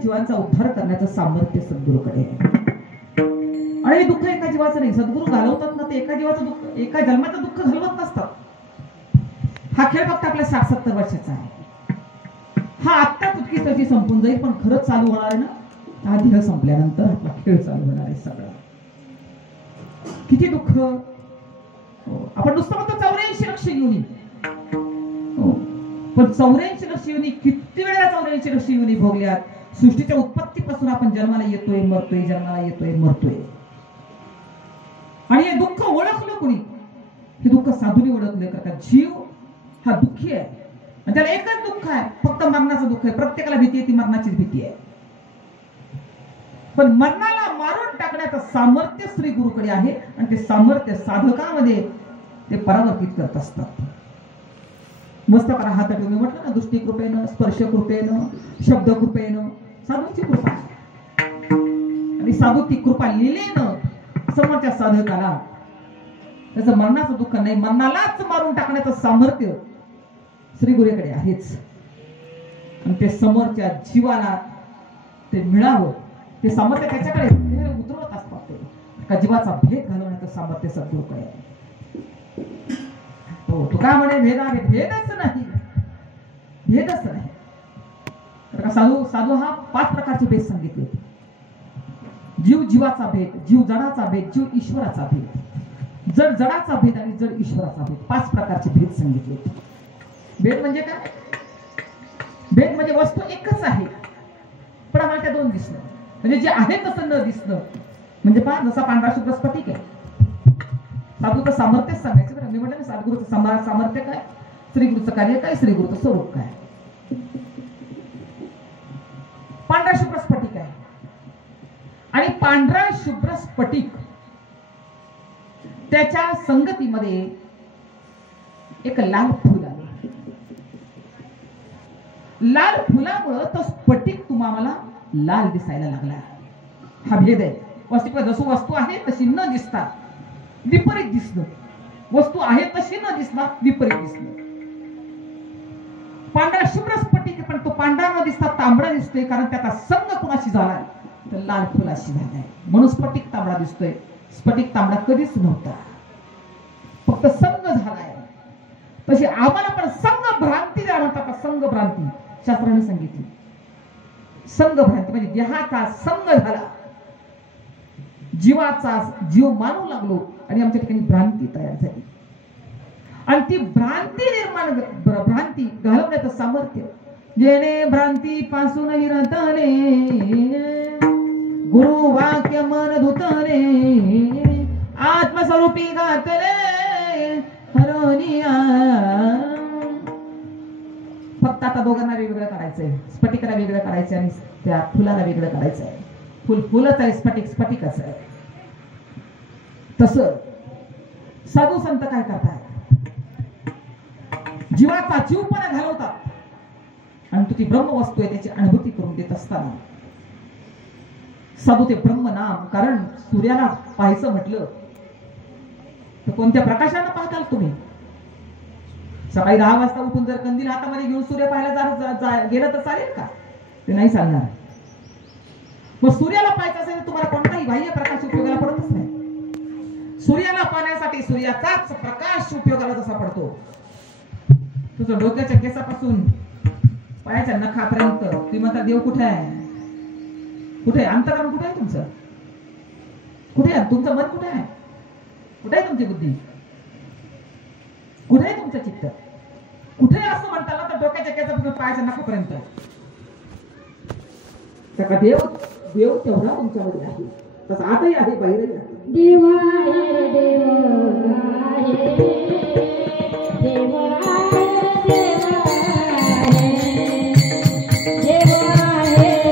जीवांचा उद्धार करण्याचं सामर्थ्य सद्गुरूकडे आहे. आणि दुःख एका जीवाचं नाही, सद्गुरू घालवतात ना ते एका जीवाचं दुःख, एका जन्माचं दुःख घालवत नसतात. हा खेळ फक्त आपल्या 60-70 वर्षाचा आहे. हा आत्ता तुटकी संपून जाईल, पण खरंच चालू होणार आहे ना हा देह संपल्यानंतर आपला खेळ चालू होणार आहे सगळा. किती दुःख. आपण नुसतं म्हणतो 84 लक्ष योनी, पण 84 लक्ष योनी किती वेळा 84 लक्ष योनी भोगल्यात. सृष्टीच्या उत्पत्तीपासून आपण जन्माला येतोय, मरतोय, जन्माला येतोय, मरतोय. आणि हे दुःख ओळखलं कोणी? हे दुःख साधूने ओळखले का जीव हा दुःखी आहे आणि त्याला एकच दुःख आहे, फक्त मरणाचं दुःख आहे. प्रत्येकाला भीती आहे, ती मरणाचीच भीती आहे. पण मरणाला मारून टाकण्याचं सामर्थ्य श्री गुरुकडे आहे आणि ते सामर्थ्य साधकामध्ये ते परावर्तित करत असतात. मस्तकाला हात ठेवून म्हटलं ना, दृष्टी कृपेनं, स्पर्श कृपेनं, शब्द कृपेनं, साधूंची कृपा. आणि साधू ती कृपा लिहिलेनं समोरच्या साधकाला त्याचं मरणाचं दुःख नाही, मरणालाच मारून टाकण्याचं सामर्थ्य श्री गुरुकडे आहेच. आणि ते समोरच्या जीवाला ते मिळावं, ते सामर्थ्य त्याच्याकडे उतरवत असतात. ते का जीवाचा भेद घालवण्याचं सामर्थ्य सद्गुरूकडे आहे. हो, तू काय म्हणे भेद आहे? भेदच नाही, भेदच नाही. तर का साधू हा 5 प्रकारचे भेद सांगितले. जीव जीवाचा भेद, जीव जडाचा भेद, जीव ईश्वराचा भेद, जड जडाचा भेद आणि जड ईश्वराचा भेद, 5 प्रकारचे भेद सांगितले. भेद म्हणजे काय? भेद म्हणजे वस्तू एकच आहे पण आम्हाला त्या 2 दिसणं, म्हणजे जे आहे तसं न दिसणं. म्हणजे पहा, जसा पांढरा शुभ्र स्फटिक आहे. साधूचं सामर्थ्यच सांगायचं बरं. मी म्हटलं ना, सद्गुरूचं सामर्थ्य काय, श्रीगुरूचं कार्य काय, श्रीगुरूचं स्वरूप काय. पांढरा शुभ्र स्फटिक आहे आणि पांढरा शुभ्र स्फटिक त्याच्या संगतीमध्ये एक लाल फुल आले. लाल फुलामुळं तो स्फटिक तुम्हाला लाल दिसायला लागला. हा भेद आहे. जसं वस्तू आहे तशी न दिसता विपरीत दिसणं, वस्तू आहे तशी न दिसणार विपरीत दिसणं. पांढरा शुभ्र स्फटिक पण तो पांढरा न दिसता तांबडा दिसतोय, कारण त्याचा संग कुणाशी झालाय तर लाल फुलाशी झालाय. म्हणून स्फटिक तांबडा दिसतोय. स्फटिक तांबडा कधीच नव्हता, फक्त संग झालाय. तशी आम्हाला पण संग भ्रांती ज्या म्हणतात, संग भ्रांती शास्त्राने सांगितली. संग भ्रांती म्हणजे देहाचा संग झाला, जीवाचा जीव मानू लागलो आणि आमच्या ठिकाणी भ्रांती तयार झाली. आणि ती भ्रांती घालवण्याचं सामर्थ्य जेणे भ्रांती पासून विरतने गुरु वाक्य मन धुतने आत्मस्वरूपी घातले हरोनिया. फक्त आता दोघांना वेगवेगळं काढायचंय. स्फटिकाला वेगळं करायचंय आणि त्या फुलाला वेगळं करायचंय. फुल फुलच आहे, स्फटिक स्फटिकच आहे. तसं साधू संत काय करतात, जीवाचा जीवपणा घालवतात आणि तू ती ब्रह्म वस्तू आहे त्याची अनुभूती करून देत असताना साधू ते ब्रह्म नाम. कारण सूर्याला पाहायचं म्हटलं तर कोणत्या प्रकाशानं पाहताल तुम्ही? सकाळी 10 वाजता उठून जर कंदील हातामध्ये घेऊन सूर्य पाहायला गेलं तर चालेल का? ते नाही चालणार. मग सूर्याला पाहायचं असेल तर तुम्हाला कोणताही बाह्य प्रकाश उपयोगाला पडतच नाही. सूर्याला पाहण्यासाठी सूर्याचाच प्रकाश उपयोगाला जसा पडतो, तुझं डोक्याच्या केसापासून पायाच्या नखापर्यंत ती म्हणता देव कुठे आहे? कुठे आहे? अंतःकरण कुठे आहे तुमचं? कुठे आहे तुमचं मन? कुठे आहे? कुठे आहे तुमची बुद्धी? कुठे आहे तुमचं चित्त? कुठे असं म्हणता ना, तर डोक्याच्या केसापासून पायाच्या नखापर्यंत. तर देव देव तेवढा तुमच्यामध्ये आहे, तसं आतही आहे, बाहेरही आहे. देव आहे, देव आहे, देव आहे, देव आहे, देव आहे, देव आहे,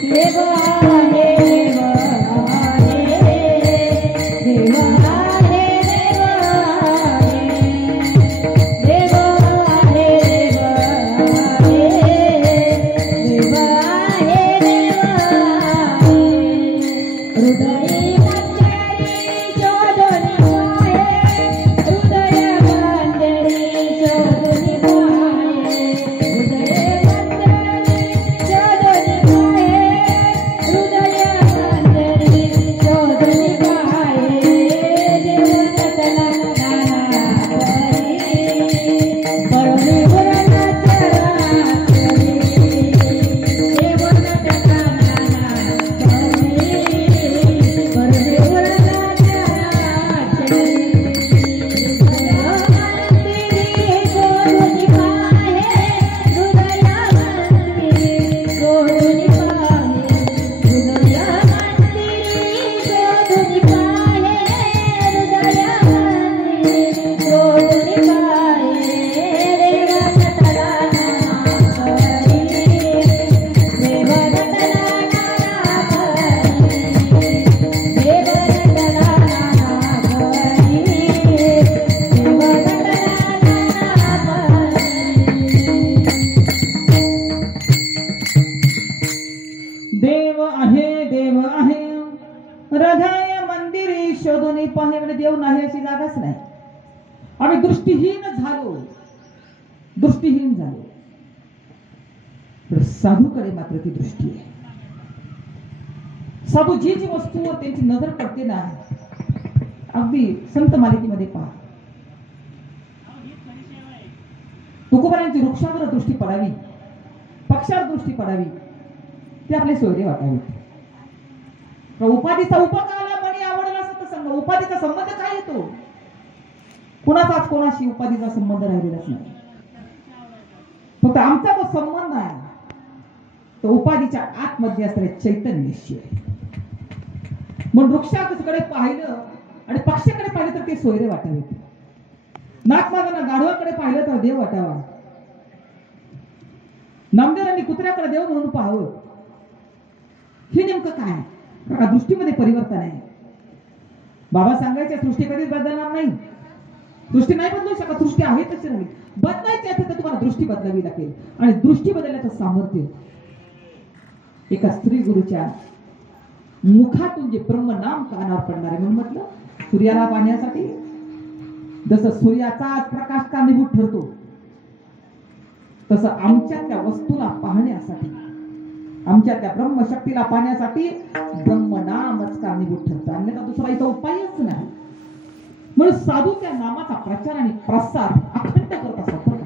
देव आहे, देव आहे, देव आहे, हृदय देव आहे हृदय मंदिरी शोधून पाहे. म्हणजे देव नाही अशी जागाच नाही. आम्ही दृष्टीहीन झालो. पण साधूकडे मात्र ती दृष्टी आहे. साधू जी वस्तूवर त्यांची नजर पडते ना, अगदी संत मालिकेमध्ये पहा, तुकोबारांची वृक्षावर दृष्टी पडावी, पक्षावर दृष्टी पडावी, ते आपले सोयरे वाटावे. उपाधीचा उपकाला मनी आवडला असं संघ. उपाधीचा संबंध काय येतो? कुणाचाच कोणाशी उपाधीचा संबंध राहिलेलाच नाही. फक्त आमचा तो संबंध आहे तो उपाधीच्या आतमध्ये असलेल्या चैतन्याशी आहे. म्हणून वृक्षाकडे पाहिलं आणि पक्षाकडे पाहिलं तर ते सोयरे वाटावे. नागमागांना गाढवाकडे पाहिलं तर देव वाटावा. नामदेवांनी कुत्र्याकडे देव म्हणून पाहावं. हे नेमकं काय? दृष्टीमध्ये परिवर्तन आहे. बाबा सांगायच्या सृष्टी कधीच बदलणार नाही. दृष्टी नाही बदलू शकत. दृष्टी आहे तशी राहील. बदलायची असेल तर तुम्हाला दृष्टी बदलावी लागेल. आणि दृष्टी बदलण्याचं सामर्थ्य एका स्त्री गुरुच्या मुखातून जे ब्रह्मनाम कानावर पडणार आहे. म्हणून म्हटलं सूर्याला पाहण्यासाठी जसं सूर्याचा प्रकाश कारणीभूत ठरतो, तसं आमच्या त्या वस्तूला पाहण्यासाठी, आमच्या त्या ब्रह्मशक्तीला पाहण्यासाठी ब्रह्मनामच कारणीभूत ठरतं. अन्यथा दुसरा इथं उपायच नाही. म्हणून साधू त्या नामाचा प्रचार आणि प्रसार अखंड करत असतात.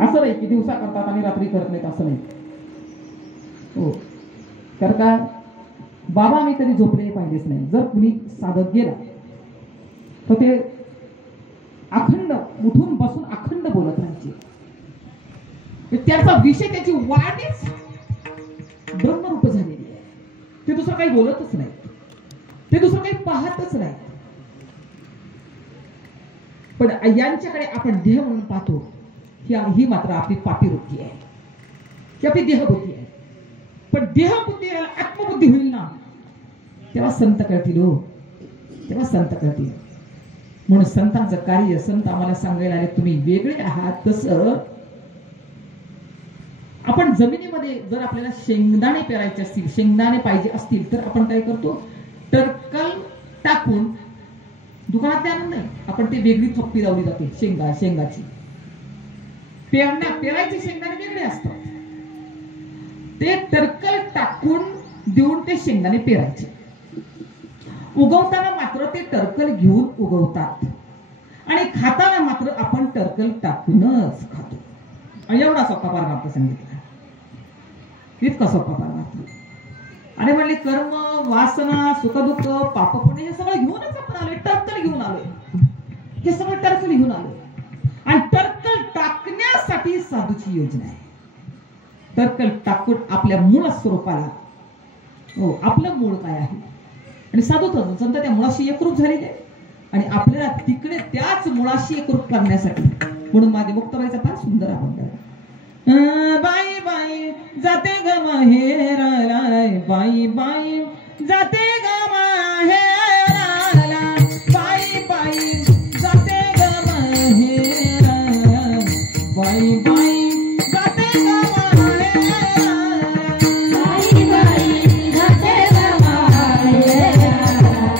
असं नाही की दिवसा करतात आणि रात्री करत नाहीत, असं नाही. हो, तर का बाबा आम्ही कधी झोपले पाहिलेच नाही. जर कुणी साधक गेला तर ते अखंड उठून बसून अखंड बोलत राहायचे. त्याचा विषय, त्याची वाणीच ब्रह्मरूप झालेली आहे. ते दुसरं काही बोलतच नाही, ते दुसरं काही पाहतच नाही. पण यांच्याकडे आपण देह म्हणून पाहतो. ही मात्र आपली पापी वृत्ती आहे, ही आपली देहबुद्धी आहे. पण देहबुद्धी आत्मबुद्धी होईल ना, तेव्हा संत कळतील. हो, तेव्हा संत कळतील. म्हणून संतांचं कार्य, संत आम्हाला सांगायला आले तुम्ही वेगळे आहात. तसं आपण जमिनीमध्ये जर आपल्याला शेंगदाणे पेरायचे असतील, शेंगदाणे पाहिजे असतील, तर आपण काय करतो? टरकल टाकून दुकानात ते आणून नाही, आपण ते वेगळी थप्पी लावली जाते शेंगाची. पेरायचे शेंगदाणे वेगळे असतात. ते टरकल टाकून देऊन ते शेंगदाणे पेरायचे. उगवताना मात्र ते टरकल घेऊन उगवतात आणि खाताना मात्र आपण टरकल टाकूनच खातो. एवढा सोपा पारमार्थ सांगितला. इतका सोपा पारमार्थ. आणि म्हणले कर्म, वासना, सुखदुःख, पाप पुण्य हे सगळं घेऊनच आपण आलोय. टरकल घेऊन आलोय. हे सगळं टरकल घेऊन आलोय. आणि टरकल टाकण्यासाठी साधूची योजना आहे. टरकल टाकून आपल्या मूळ स्वरूपाला, हो, आपलं मूळ काय आहे, आणि साधू समजा त्या मुळाशी एकरूप झालेले आहे. आणि आपल्याला तिकडे त्याच मुळाशी एकरूप करण्यासाठी, म्हणून माझे मुक्ताबाईचा फार सुंदर अभंग आहे. बाई बाई जाते ग माहेराला, बाई बाई जाते ग माहेराला, बाई बाई जाते ग माहेराला, बाई बाई जाते ग माहेराला, बाई बाई जाते ग माहेराला,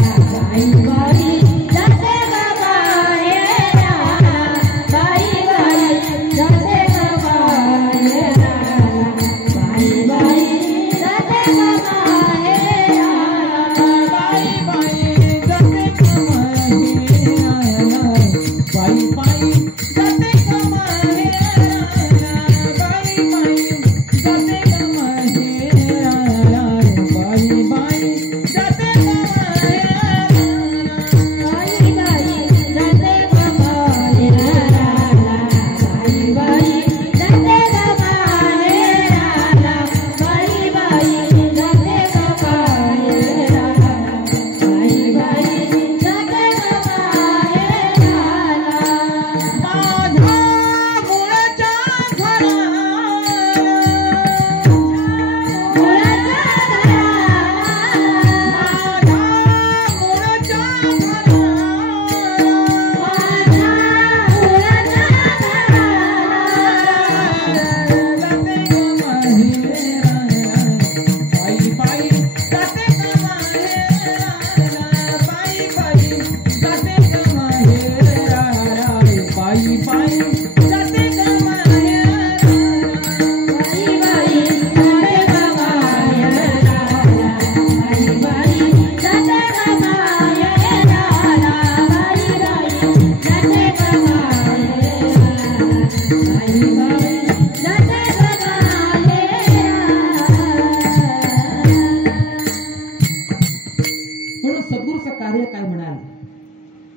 बाई बाई जाते ग माहेराला, बाई बाई जाते ग माहेराला, बाई बाई जाते ग माहेराला.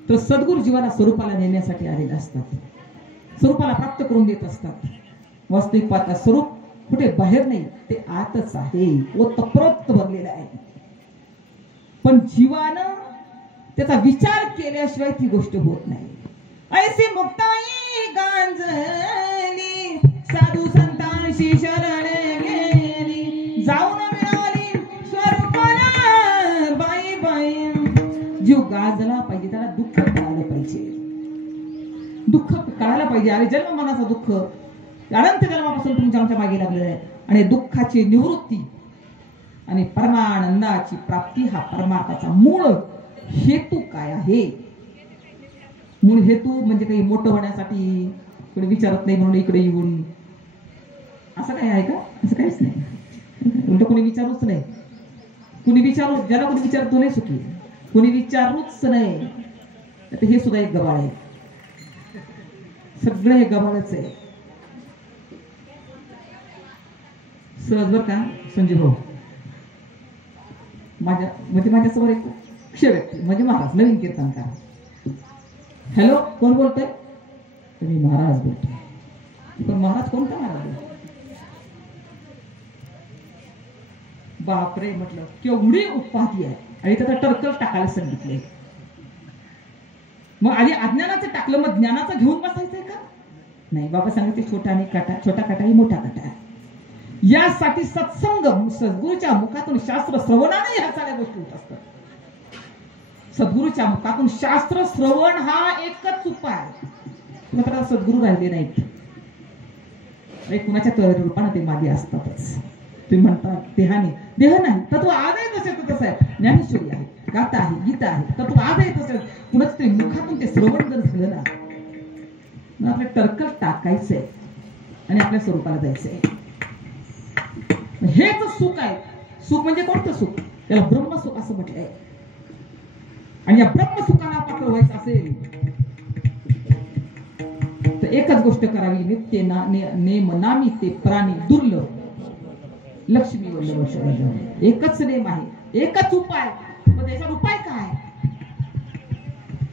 तर सद्गुरू जीवाला स्वरूपाला नेण्यासाठी आलेले असतात, स्वरूपाला प्राप्त करून देत असतात. वास्तविक पाहता स्वरूप कुठे बाहेर नाही, ते आतच आहे, ओतप्रोत भरलेलं आहे. पण जीवानं त्याचा विचार केल्याशिवाय ती गोष्ट होत नाही. ऐसे मुक्ताई गांजली साधू संतांशी शरण गेली, जाऊन मिळाली स्वरूपाला बाई बाई. जीव गाजला पाहिजे, त्याला दुःख कळालं पाहिजे, दुःख कळायला पाहिजे. अरे जन्म मनाचं दुःख अनंत जन्मापासून तुमच्या आमच्या मागे लागलेलं आहे. आणि दुःखाची निवृत्ती आणि परमानंदाची प्राप्ती हा परमार्थाचा मूळ हेतू काय आहे? मूळ हेतू म्हणजे काही मोठं होण्यासाठी कोणी विचारत नाही म्हणून इकडे येऊन असं काय आहे का? असं काहीच नाही. उलट कोणी विचारूच नाही. कोणी विचारू, ज्याला कोणी विचारत तो नाही सुखी, कोणी विचारूच नाही. तर हे सुद्धा एक गबाळ आहे, सगळं हे गबाळच आहे. सहज बर का संजय भाऊ, माझ्यासमोर एक क्षय व्यक्ती म्हणजे महाराज, नवीन कीर्तनकार. हॅलो, कोण बोलतोय? मी महाराज बोलतोय. पण महाराज कोणता महाराज? बापरे, म्हटलं केवढी उपाधी आहे. आणि त्याचा टर्कल टाकायला सांगितले. मग आधी अज्ञानाचं टाकलं, मग ज्ञानाचं घेऊन बसायचंय का? नाही बाबा सांगितले, छोटा आणि काटा, छोटा काटा ही मोठा काटा. यासाठी सत्संग, सद्गुरूच्या मुखातून शास्त्र श्रवणाने ह्या सगळ्या गोष्टी होत असतात. सद्गुरूच्या मुखातून शास्त्र श्रवण हा एकच उपाय. मात्र सद्गुरू राहिले नाहीत, कुणाच्या तळ रूपाने ते मागे असतातच. तुम्ही म्हणता देहाने, देह नाही, तत्व आजही तसेच तसं आहे. ज्ञानेश्वरी आहे, गाथा आहे, गीता आहे, तत्व आजही तसेच. कुणाच तरी मुखातून ते श्रवण जर झालं ना, मग आपलं टर्कल टाकायचंय आणि आपल्या स्वरूपाला जायचंय. हेच सुख आहे. सुख म्हणजे कोणतं सुख? त्याला ब्रह्मसुख असं म्हटलंय. आणि या ब्रह्मसुखाला पात्र व्हायचं असेल तर एकच गोष्ट करावी, नित्य नेम नामी ते प्राणी दुर्लभ लक्ष्मी वल्लभ शरण. एकच नेम आहे, एकच उपाय. मग त्याचा उपाय काय?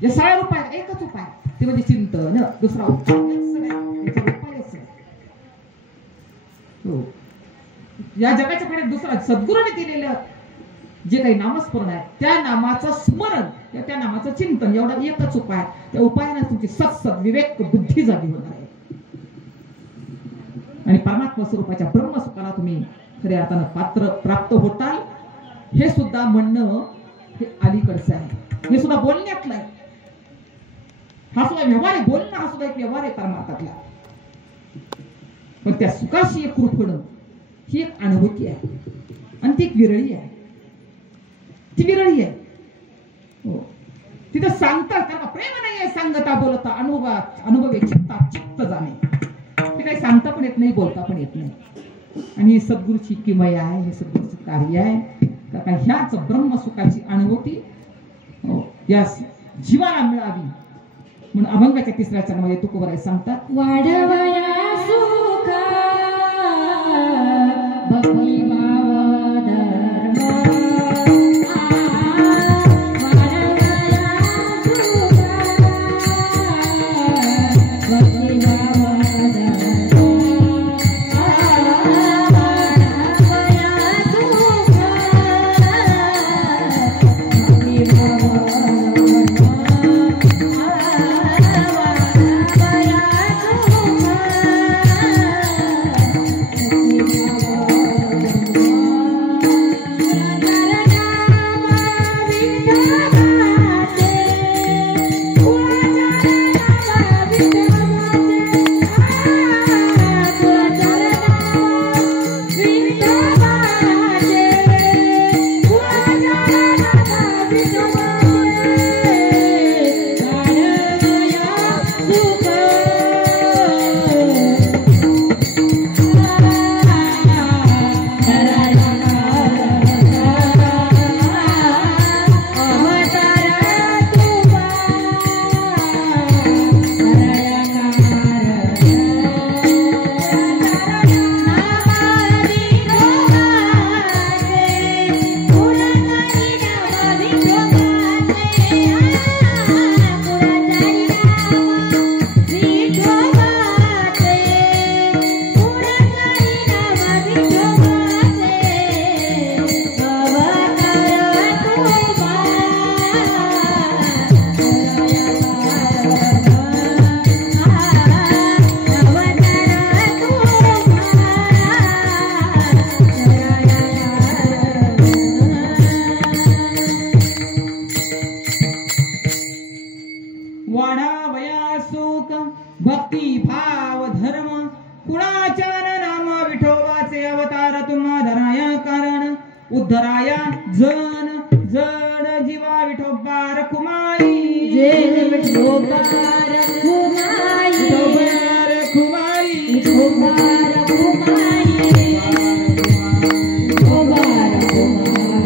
या सगळ्या उपाय एकच उपाय, ते म्हणजे चिंतन. दुसरा उपाय उपायच हो. या जगाच्या कडे दुसरा सद्गुरूने दिलेलं जे काही नामस्मरण आहे, त्या नामाचं स्मरण, त्या नामाचं चिंतन, एवढा एकच उपाय. त्या उपायाने तुमची सत्सद विवेक बुद्धी जागी होणार आहे. आणि परमात्मा स्वरूपाच्या ब्रह्मसुखाला तुम्ही खऱ्या अर्थानं पात्र प्राप्त होताल. हे सुद्धा म्हणणं हे अलीकडचं आहे, हे सुद्धा बोलण्यातलं आहे. हा सुद्धा व्यवहार आहे, बोलणं हा सुद्धा एक व्यवहार आहे परमार्थातला. पण त्या सुखाशी एक रूप होणं ही एक अनुभूती आहे आणि ती एक विरळी आहे. ती विरळी आहे हो. तिथं सांगतात कारण प्रेम नाही आहे, सांगता बोलता अनुभवे चित्त जाणे. ते काही सांगता पण येत नाही, बोलता पण येत नाही. आणि ही सद्गुरूची किमया आहे, हे सद्गुरूचं कार्य आहे. कारण ह्याच ब्रह्मसुखाची अनुभूती या जीवाला मिळावी म्हणून अभंगाच्या 3ऱ्या चरणामध्ये तुकोबराय सांगतात, वाढवया सुख भक्ती भाव धर्म. उद्धराया जन जड जीवा विठोबा रखुमाई जय विठोबा रखुमाई रखुमाई विठोबा रखुमाई विठोबा रखुमाई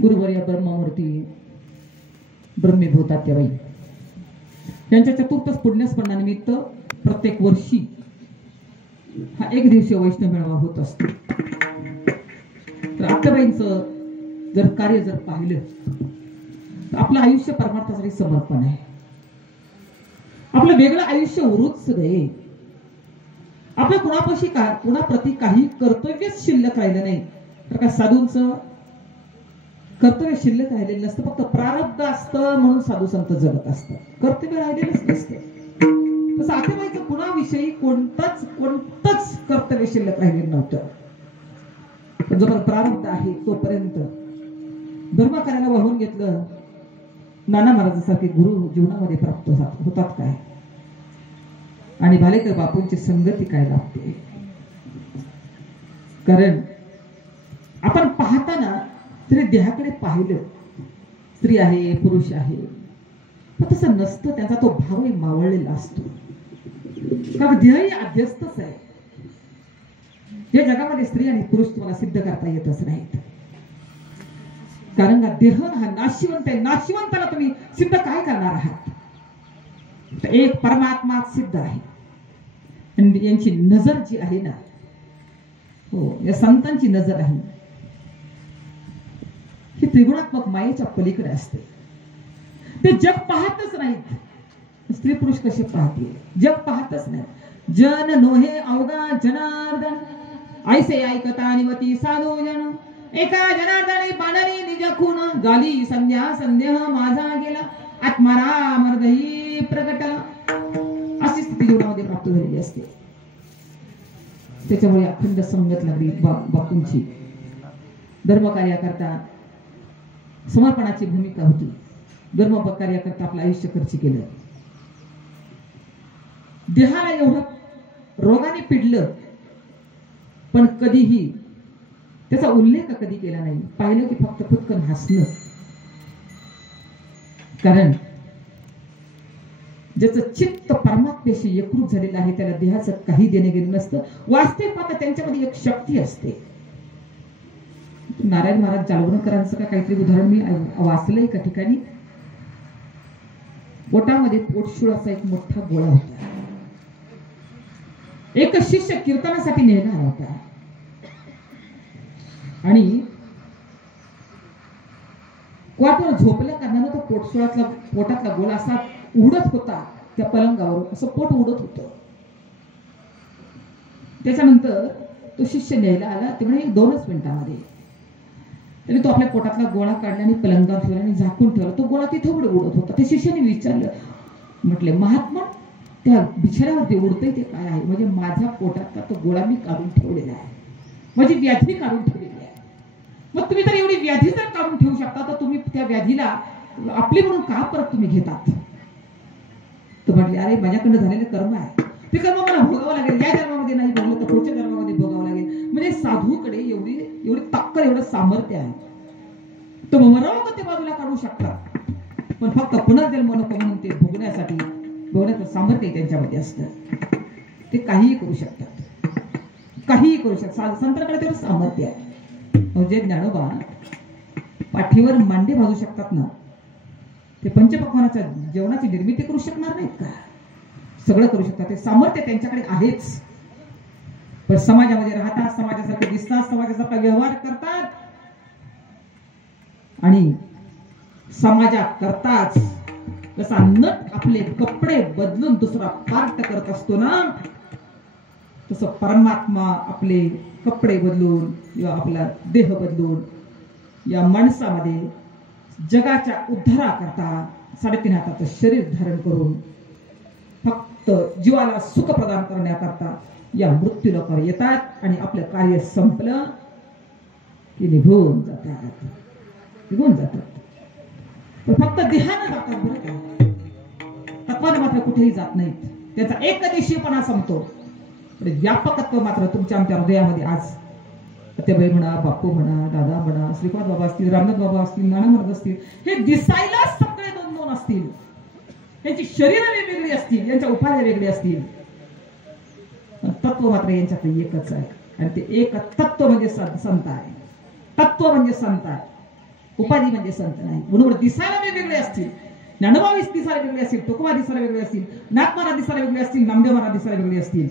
गुरुवर्य ब्रह्ममूर्ती ब्रह्मीभूतात्याबाई यांच्या चतुर्थ पुण्यस्मरणानिमित्त प्रत्येक वर्षी हा एक दिवसीय वैष्णव मेळावा होत असतो. तर आत्याबाईंचं जर कार्य जर पाहिलं तर आपलं आयुष्य परमार्थासाठी समर्पण आहे. आपलं वेगळं आयुष्य उरूच नये. आपल्या कुणाप्रती काही कर्तव्यच शिल्लक राहिलं नाही. तर काय साधूंचं कर्तव्य शिल्लक राहिलेलं नसतं. फक्त प्रारब्ध असतं म्हणून साधू संत जगत असतात. कर्तव्य राहिलेलंच नसतं. तसं आत्याबाईचं कुणाविषयी कोणतंच कर्तव्य शिल्लक राहिलेलं नव्हतं. जोपर्यंत प्रारब्ध आहे तोपर्यंत धर्म करायला वाहून घेतलं. नाना महाराजांसारखे गुरु जीवनामध्ये प्राप्त होतात काय, आणि भालेकर बापूंची संगती काय लागते. कारण आपण पाहताना स्त्री देहाकडे पाहिलं, स्त्री आहे पुरुष आहे, पण तसं नसतं. त्यांचा तो भावही मावळलेला असतो. कारण देहही अध्यस्तच आहे. या जगामध्ये स्त्री आणि पुरुष तुम्हाला सिद्ध करता येतच नाहीत. कारण देह हा नाशिवंत आहे. नाशिवंताला तुम्ही सिद्ध काय करणार आहात. तर एक परमात्मा सिद्ध आहे. आणि यांची नजर जी आहे ना, हो, या संतांची नजर आहे ही त्रिगुणात्मक मायेच्या पलीकडे असते. ते जग पाहतच नाहीत. स्त्री पुरुष कसे पाहते, जग पाहतच नाही. जन नोहे अवघा जनार्दन ऐसे ऐकता निवती साधू जन. एका जनार्दने बांधली निज खून, गाली संध्या संदेह माझा गेला, आत्माराम हृदयी प्रगटला. अशी स्थिती जीवनामध्ये प्राप्त झालेली असते. त्याच्यामुळे अखंड संगत लागली बापूंची. धर्म कार्याकरता समर्पणाची भूमिका होती. धर्म कार्याकरता आपलं आयुष्य खर्च केलं. देहाला एवढं रोगाने पिडलं पण कधीही त्याचा उल्लेख कधी केला नाही. पाहिलं की फक्त फुटकन हसणं. कारण ज्याचं चित्त परमात्म्याशी एकरूप झालेलं आहे त्याला देहाचं काही देणे गेलं नसतं. वास्तविक पाहता त्यांच्यामध्ये एक शक्ती असते. नारायण महाराज जालवणकरांचं काहीतरी उदाहरण मी वाचलं एका ठिकाणी. पोटामध्ये पोटशुळाचा एक मोठा गोळा होता. एक शिष्य कीर्तनासाठी नेला होता आणि क्वाटवर झोपल्या कारणानं तो पोटातला गोळा असा उडत होता. त्या पलंगावर असं पोट उडत होतं. त्याच्यानंतर तो शिष्य न्यायला आला. ते म्हणजे 2च मिनिटांमध्ये तरी तो आपल्या पोटातला गोळा काढला आणि पलंगावर ठेवला आणि झाकून ठेवला. तो गोळा तिथे उडत होता. त्या शिष्याने विचारलं, म्हटले महात्मा त्या बिछाऱ्यावरती उडतंय ते काय आहे, म्हणजे माझ्या पोटात तो गोळा मी काढून ठेवलेला आहे, माझी व्याधी काढून ठेवलेली आहे. मग तुम्ही जर एवढी व्याधी जर काढून ठेवू शकता तर तुम्ही त्या व्याधीला आपली म्हणून का परत तुम्ही घेतात? तर म्हटले अरे माझ्याकडनं झालेले कर्म आहे, ते कर्म मला भोगावं लागेल, या जन्मामध्ये नाही भोगलं तर पुढच्या जन्मामध्ये भोगावं लागेल. म्हणजे साधूकडे एवढी ताकद, एवढं सामर्थ्य आहे. तो मराव ते बाजूला काढू शकतात, पण फक्त पुनर्जन्म नको म्हणून ते भोगण्याचं सामर्थ्य त्यांच्यामध्ये असतं. ते काहीही करू शकतात, काहीही करू शकतात. संतांकडे तेवढं सामर्थ्य आहे. म्हणजे ज्ञानोबा पाठीवर मांडे भाजू शकतात ना, ते पंचपक्वानाच्या जेवणाची निर्मिती करू शकणार नाहीत का? सगळं करू शकतात, ते सामर्थ्य त्यांच्याकडे आहेच. पण समाजामध्ये राहतात, समाजासारखे दिसतात, समाजासारखा व्यवहार करतात आणि समाजात करताच जसा नट आपले कपडे बदलून दुसरा पार्ट करत असतो ना, तसं परमात्मा आपले कपडे बदलून किंवा आपला देह बदलून या माणसामध्ये जगाच्या उद्धाराकरता 3.5 हाताचं शरीर धारण करून फक्त जीवाला सुख प्रदान करण्याकरता या मृत्यू लोकांवर येतात आणि आपलं कार्य संपलं की निघून जातात. पण फक्त देहानं जातात बरं का, तत्वानं मात्र कुठेही जात नाहीत. त्याचा एकदेशीपणा संपतो, पण व्यापकत्व मात्र तुमच्या आमच्या हृदयामध्ये आज सत्यबाई म्हणा, बापू म्हणा, दादा म्हणा, श्रीपाद बाबा असतील, रामनाथ बाबा असतील, नाना महाराज असतील, हे दिसायला सगळे 2-2 असतील, त्यांची शरीरं वेगवेगळी असतील, यांच्या उपाध्या वेगळी असतील, तत्व मात्र यांच्यात एकच आहे. आणि ते एक तत्व म्हणजे संत आहे. तत्व म्हणजे संत आहे, उपाधी म्हणजे संत नाही. म्हणून दिसायला वेगवेगळे असतील, ज्ञानोबा दिसायला वेगळे असतील, तुकोबा दिसायला वेगळे असतील, नाथ महाराज दिसायला वेगळे असतील, नामदेव महाराज दिसायला वेगळे असतील,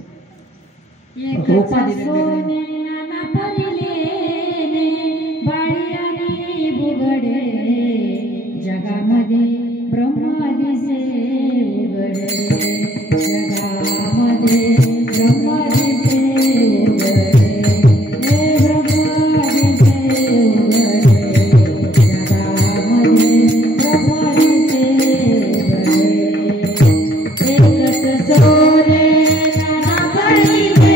उपाधी वेगवेगळी. जगामध्ये ब्रह्मा दिसे उघडे, जगामध्ये ब्रह्मा दिसे उघडे, ब्रह्मा दिसे उघडे, जगामध्ये ब्रह्मा दिसे उघडे. एकच सोने नाना पडिले,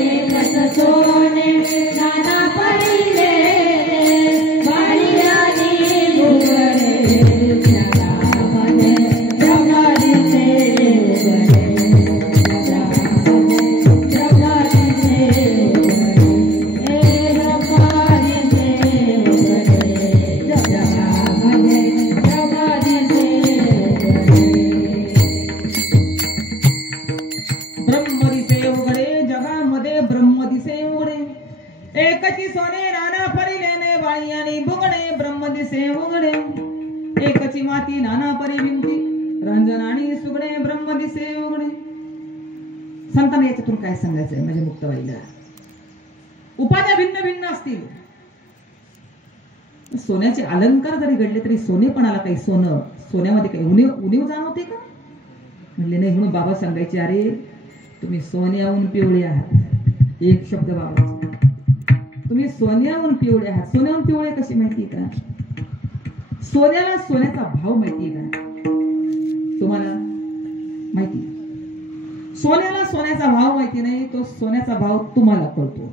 एकच सोने नाना पडिले, एकची सोने नाना परिलेने बाळी बुगणे ब्रह्म दिसे उघडे, एकची माती नाना परी भिंती रंजन आणि सुगणे ब्रह्म दिसे उघडे. संतांना याच्यातून काय सांगायचंय माझ्या मुक्ताबाईला? उपाध्या भिन्न भिन्न असतील, सोन्याचे अलंकार जरी घडले तरी सोनेपणाला काही सोन्यामध्ये काही उणीव जाणवते का? म्हणले नाही. म्हणून बाबा सांगायचे अरे तुम्ही सोन्याहून पिवळे आहात. एक शब्द बाबा, तुम्ही सोन्याहून पिवळे आहात. सोन्याहून पिवळे कशी माहिती का? सोन्याला सोन्याचा भाव माहितीये का तुम्हाला? माहिती? सोन्याला सोन्याचा भाव माहिती नाही, तो सोन्याचा भाव तुम्हाला कळतो.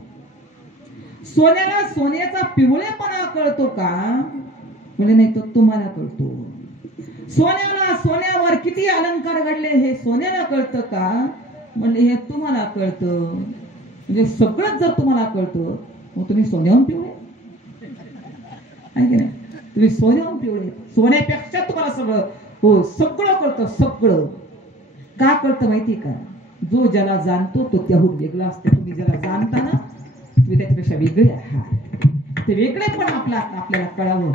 सोन्याला सोन्याचा पिवळेपणा कळतो का? म्हणजे नाही, तो तुम्हाला कळतो. सोन्याला सोन्यावर किती अलंकार घडले हे सोन्याला कळतं का? म्हणजे हे तुम्हाला कळतं. म्हणजे सगळंच जर तुम्हाला कळतं मग तुम्ही सोन्याहून पिवळे आहे की नाही? तुम्ही सोन्याहून पिवळे, सोन्यापेक्षा तुम्हाला सगळं कळतं. सगळं का कळतं माहिती का? जो ज्याला जाणतो तो त्याहून वेगळा असतो. तुम्ही ज्याला जाणता ना तुम्ही त्याच्यापेक्षा वेगळे आहात. ते वेगळे पण आपल्याला कळावं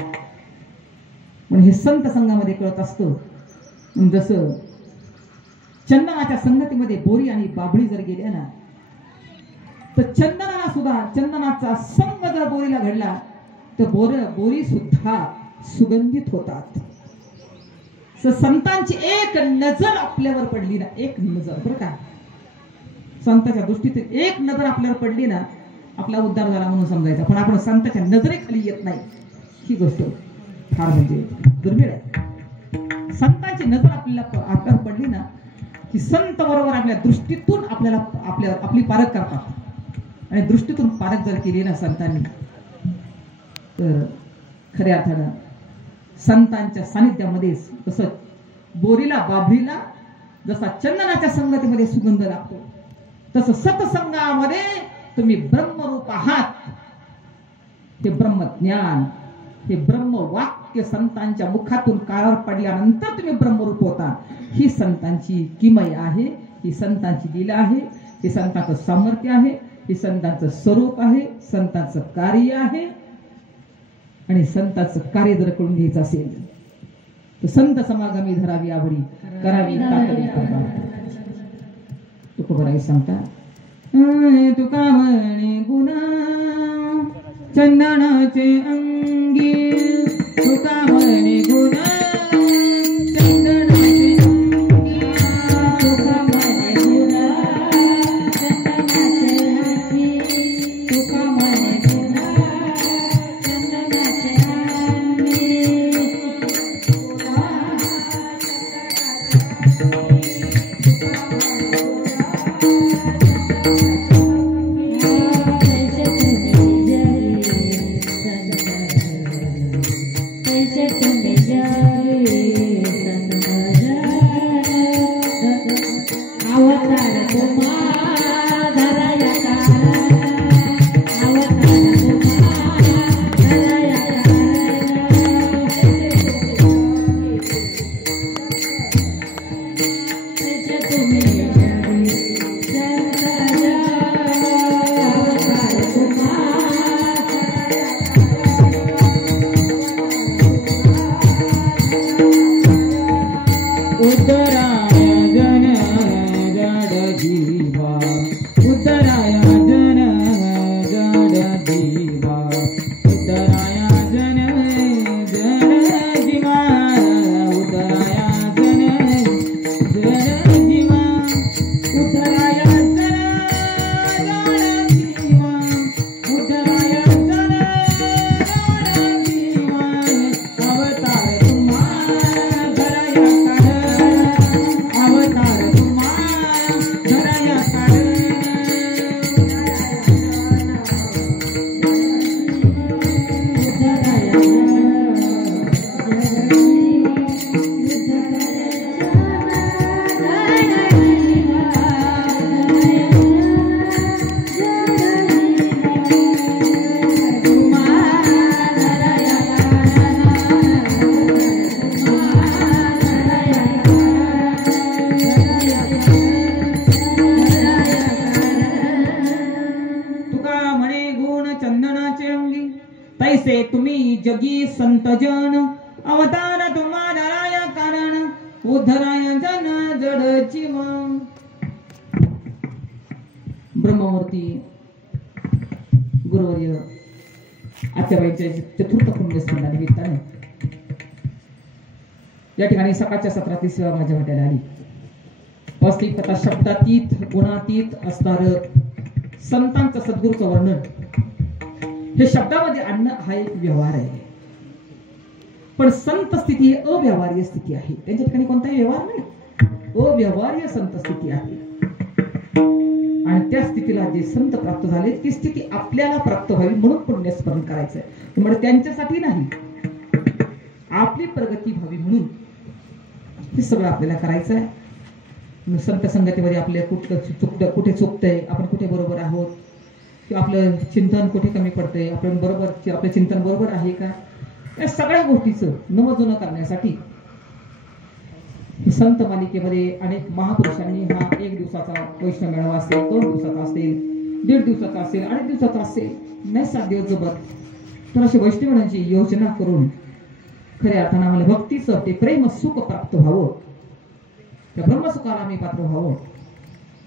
पण हे संत संघामध्ये कळत असतं. जसं चंदनाच्या संगतीमध्ये बोरी आणि बाभळी जर गेल्या ना तर चंदनाला सुद्धा, चंदनाचा संग जर बोरीला घडला तर बोरी सुद्धा सुगंधित होतात. संतांची एक नजर आपल्यावर पडली ना, एक नजर बरं का, संतांच्या दृष्टीतून एक नजर आपल्यावर पडली ना आपला उद्धार झाला म्हणून समजायचा. पण आपण संतांच्या नजरेखाली येत नाही, ही गोष्ट फार म्हणजे दुर्मिळ आहे. संतांची नजर आपल्यावर पडली ना की संत बरोबर आपल्या दृष्टीतून आपली पारख करतात आणि दृष्टीतून पारख जर केली ना संतांनी तर खऱ्या अर्थानं संतांच्या सानिध्यामध्येच जसं बोरीला बाभरीला जसा चंदनाच्या संगतीमध्ये सुगंध लागतो तसं सत्संगामध्ये तुम्ही ब्रह्मरूप आहात हे ब्रह्मज्ञान हे ब्रह्मवाक्य संतांच्या मुखातून काळावर पडल्यानंतर तुम्ही ब्रह्मरूप होता ही संतांची किमया आहे ही संतांची लीला आहे हे संतांचं सामर्थ्य आहे हे संतांचं स्वरूप आहे संतांचं कार्य आहे आणि संतांचं कार्य जर करून घ्यायचं असेल तर संत समागमी धरावी आवडी करावी तातडी तुकोबराई सांगता तुका म्हणे गुणा चंदनाचे अंगी तुका म्हणे गुणा चंदनाचे अंगी तुका म्हणे गुणा चंदनाचे अंगी तुका म्हणे गुणा चंदनाचे अंगी तैसे तुम्ही जगी संतजन अवतार तुम्हाराय कारण उद्धराय जन जड जीव ब्रह्ममूर्ती गुरुवर्य आचार्यांच्या चतुर्थ पुण्यस्मरणा निमित्ताने या ठिकाणी सकाळच्या सत्रातली सेवा माझ्या वाट्याला आली पौष्टिक तथा शब्दातीत गुणातीत असणार संतांचं सद्गुरूचं वर्णन हे शब्दामध्ये आणणं हा एक व्यवहार आहे पण संत स्थिती ही अव्यवहार्य स्थिती आहे त्यांच्या ठिकाणी कोणताही व्यवहार नाही अव्यवहार्य संत स्थिती आहे आणि त्या स्थितीला जे संत प्राप्त झाले ती स्थिती आपल्याला प्राप्त व्हावी म्हणून पुण्यस्मरण करायचं आहे म्हणजे त्यांच्यासाठी नाही आपली प्रगती व्हावी म्हणून हे सगळं आपल्याला करायचं आहे संत संगतीमध्ये आपल्या कुठे चुकतंय आपण कुठे बरोबर आहोत किंवा आपलं चिंतन कुठे कमी पडतंय आपण बरोबर आपलं चिंतन बरोबर आहे का या सगळ्या गोष्टीचं नवजुनं करण्यासाठी संत मालिकेमध्ये अनेक महापुरुषांनी हा 1 दिवसाचा वैष्णव मेळावा असेल 2 दिवसाचा असेल 1.5 दिवसाचा असेल 8 दिवसाचा असेल नाही 7 दिवस जबत तर अशी वैष्णवांची योजना करून खऱ्या अर्थानं आम्हाला भक्तीचं ते प्रेम सुख प्राप्त व्हावं त्या ब्रह्मसुखाला आम्ही पात्र व्हावं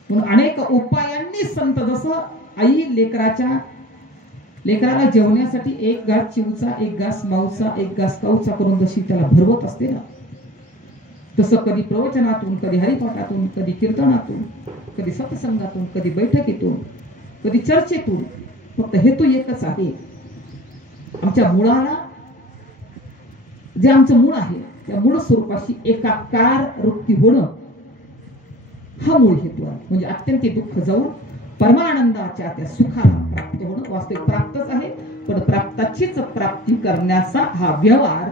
म्हणून अनेक उपायांनी संत जसं आई लेकराला जेवण्यासाठी 1 घास चिवचा 1 घास माऊचा 1 घास काऊचा करून जशी त्याला भरवत असते ना तसं कधी प्रवचनातून कधी हरिपाठातून कधी कीर्तनातून कधी सत्संगातून कधी बैठकीतून कधी चर्चेतून फक्त हेतू एकच आहे आमच्या मुळाला जे आमचं मूळ आहे त्या मूळ स्वरूपाशी एकाकार वृत्ती होणं हा मूळ हेतू आहे. म्हणजे अत्यंत दुःख जाऊन परमानंदाच्या त्या सुखाला प्राप्त होणं वास्तविक प्राप्तच आहे, पण प्राप्ताचीच प्राप्ती करण्याचा हा व्यवहार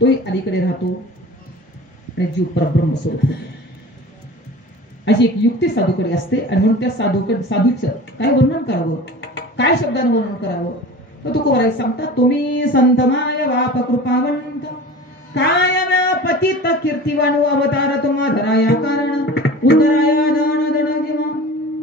तोही अलीकडे राहतो आणि जीव परब्रह्म स्वरूप होतो. अशी एक युक्ती साधूकडे असते आणि म्हणून त्या साधूचं काय वर्णन करावं, काय शब्दानं वर्णन करावं, तर तुकोबाराय सांगतात, तुम्ही संतमाय वाप कृपावंत काय पतित कीर्तिवानु अवतार तुम्हा धराया कारण उतराया दान दण जीवा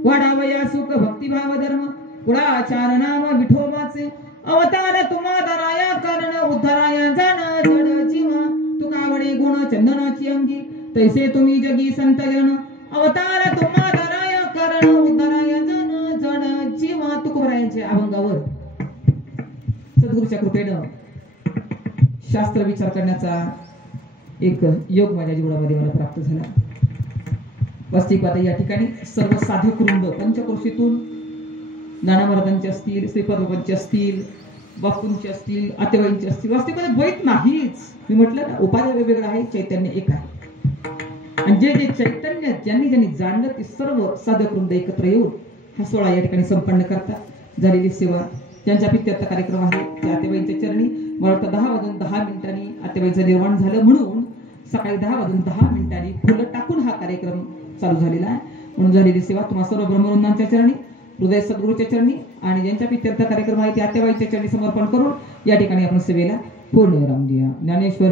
वाढावया सुख भक्तिभाव धर्म कुळाचार नाम विठोबाचे अवतार तुम्हा धराया कारण उद्धराया जाण जड जीवा तुकावडे गुण चंदनाची अंगी तैसे तुम्ही जगी संत जन अवतार तुम्हा धराया कारण उद्धराया जाण जड जीवा. तुकोबारायांच्या अभंगावर सद्गुरूच्या कृपेनं शास्त्र विचार करण्याचा एक योग माझ्या जीवनामध्ये मला प्राप्त झाला. वास्तविक आता या ठिकाणी सर्व साधक वृंद पंचक्रोशीतून नाना महाराजांचे असतील, श्रीपादबाबांचे असतील, बापूंचे असतील, आतेबाईंचे असतील, वास्तविक द्वैत नाहीच. मी म्हटलं ना, उपाय वेगवेगळं आहे, चैतन्य एक आहे. आणि जे जे चैतन्य ज्यांनी ज्यांनी जाणलं ते सर्व साधक वृंद एकत्र येऊन हा सोहळा या ठिकाणी संपन्न करतात. झालेली सेवा ज्यांच्या पित्यार्थ कार्यक्रम आहे त्या आतेबाईंच्या चरणी मला वाटतं 10:10 आतेबाईंचं निर्माण झालं, म्हणून सकाळी 10:10 फुलं टाकून हा कार्यक्रम चालू झालेला आहे. म्हणून झालेली सेवा तुम्हा सर्व ब्रह्मवृंदांच्या चरणी, हृदय सद्गुरूच्या चरणी आणि ज्यांच्या पित्यार्थ कार्यक्रम आहे त्या आतेबाईंच्या चरणी समर्पण करून या ठिकाणी आपण सेवेला पूर्ण विराम द्या. ज्ञानेश्वर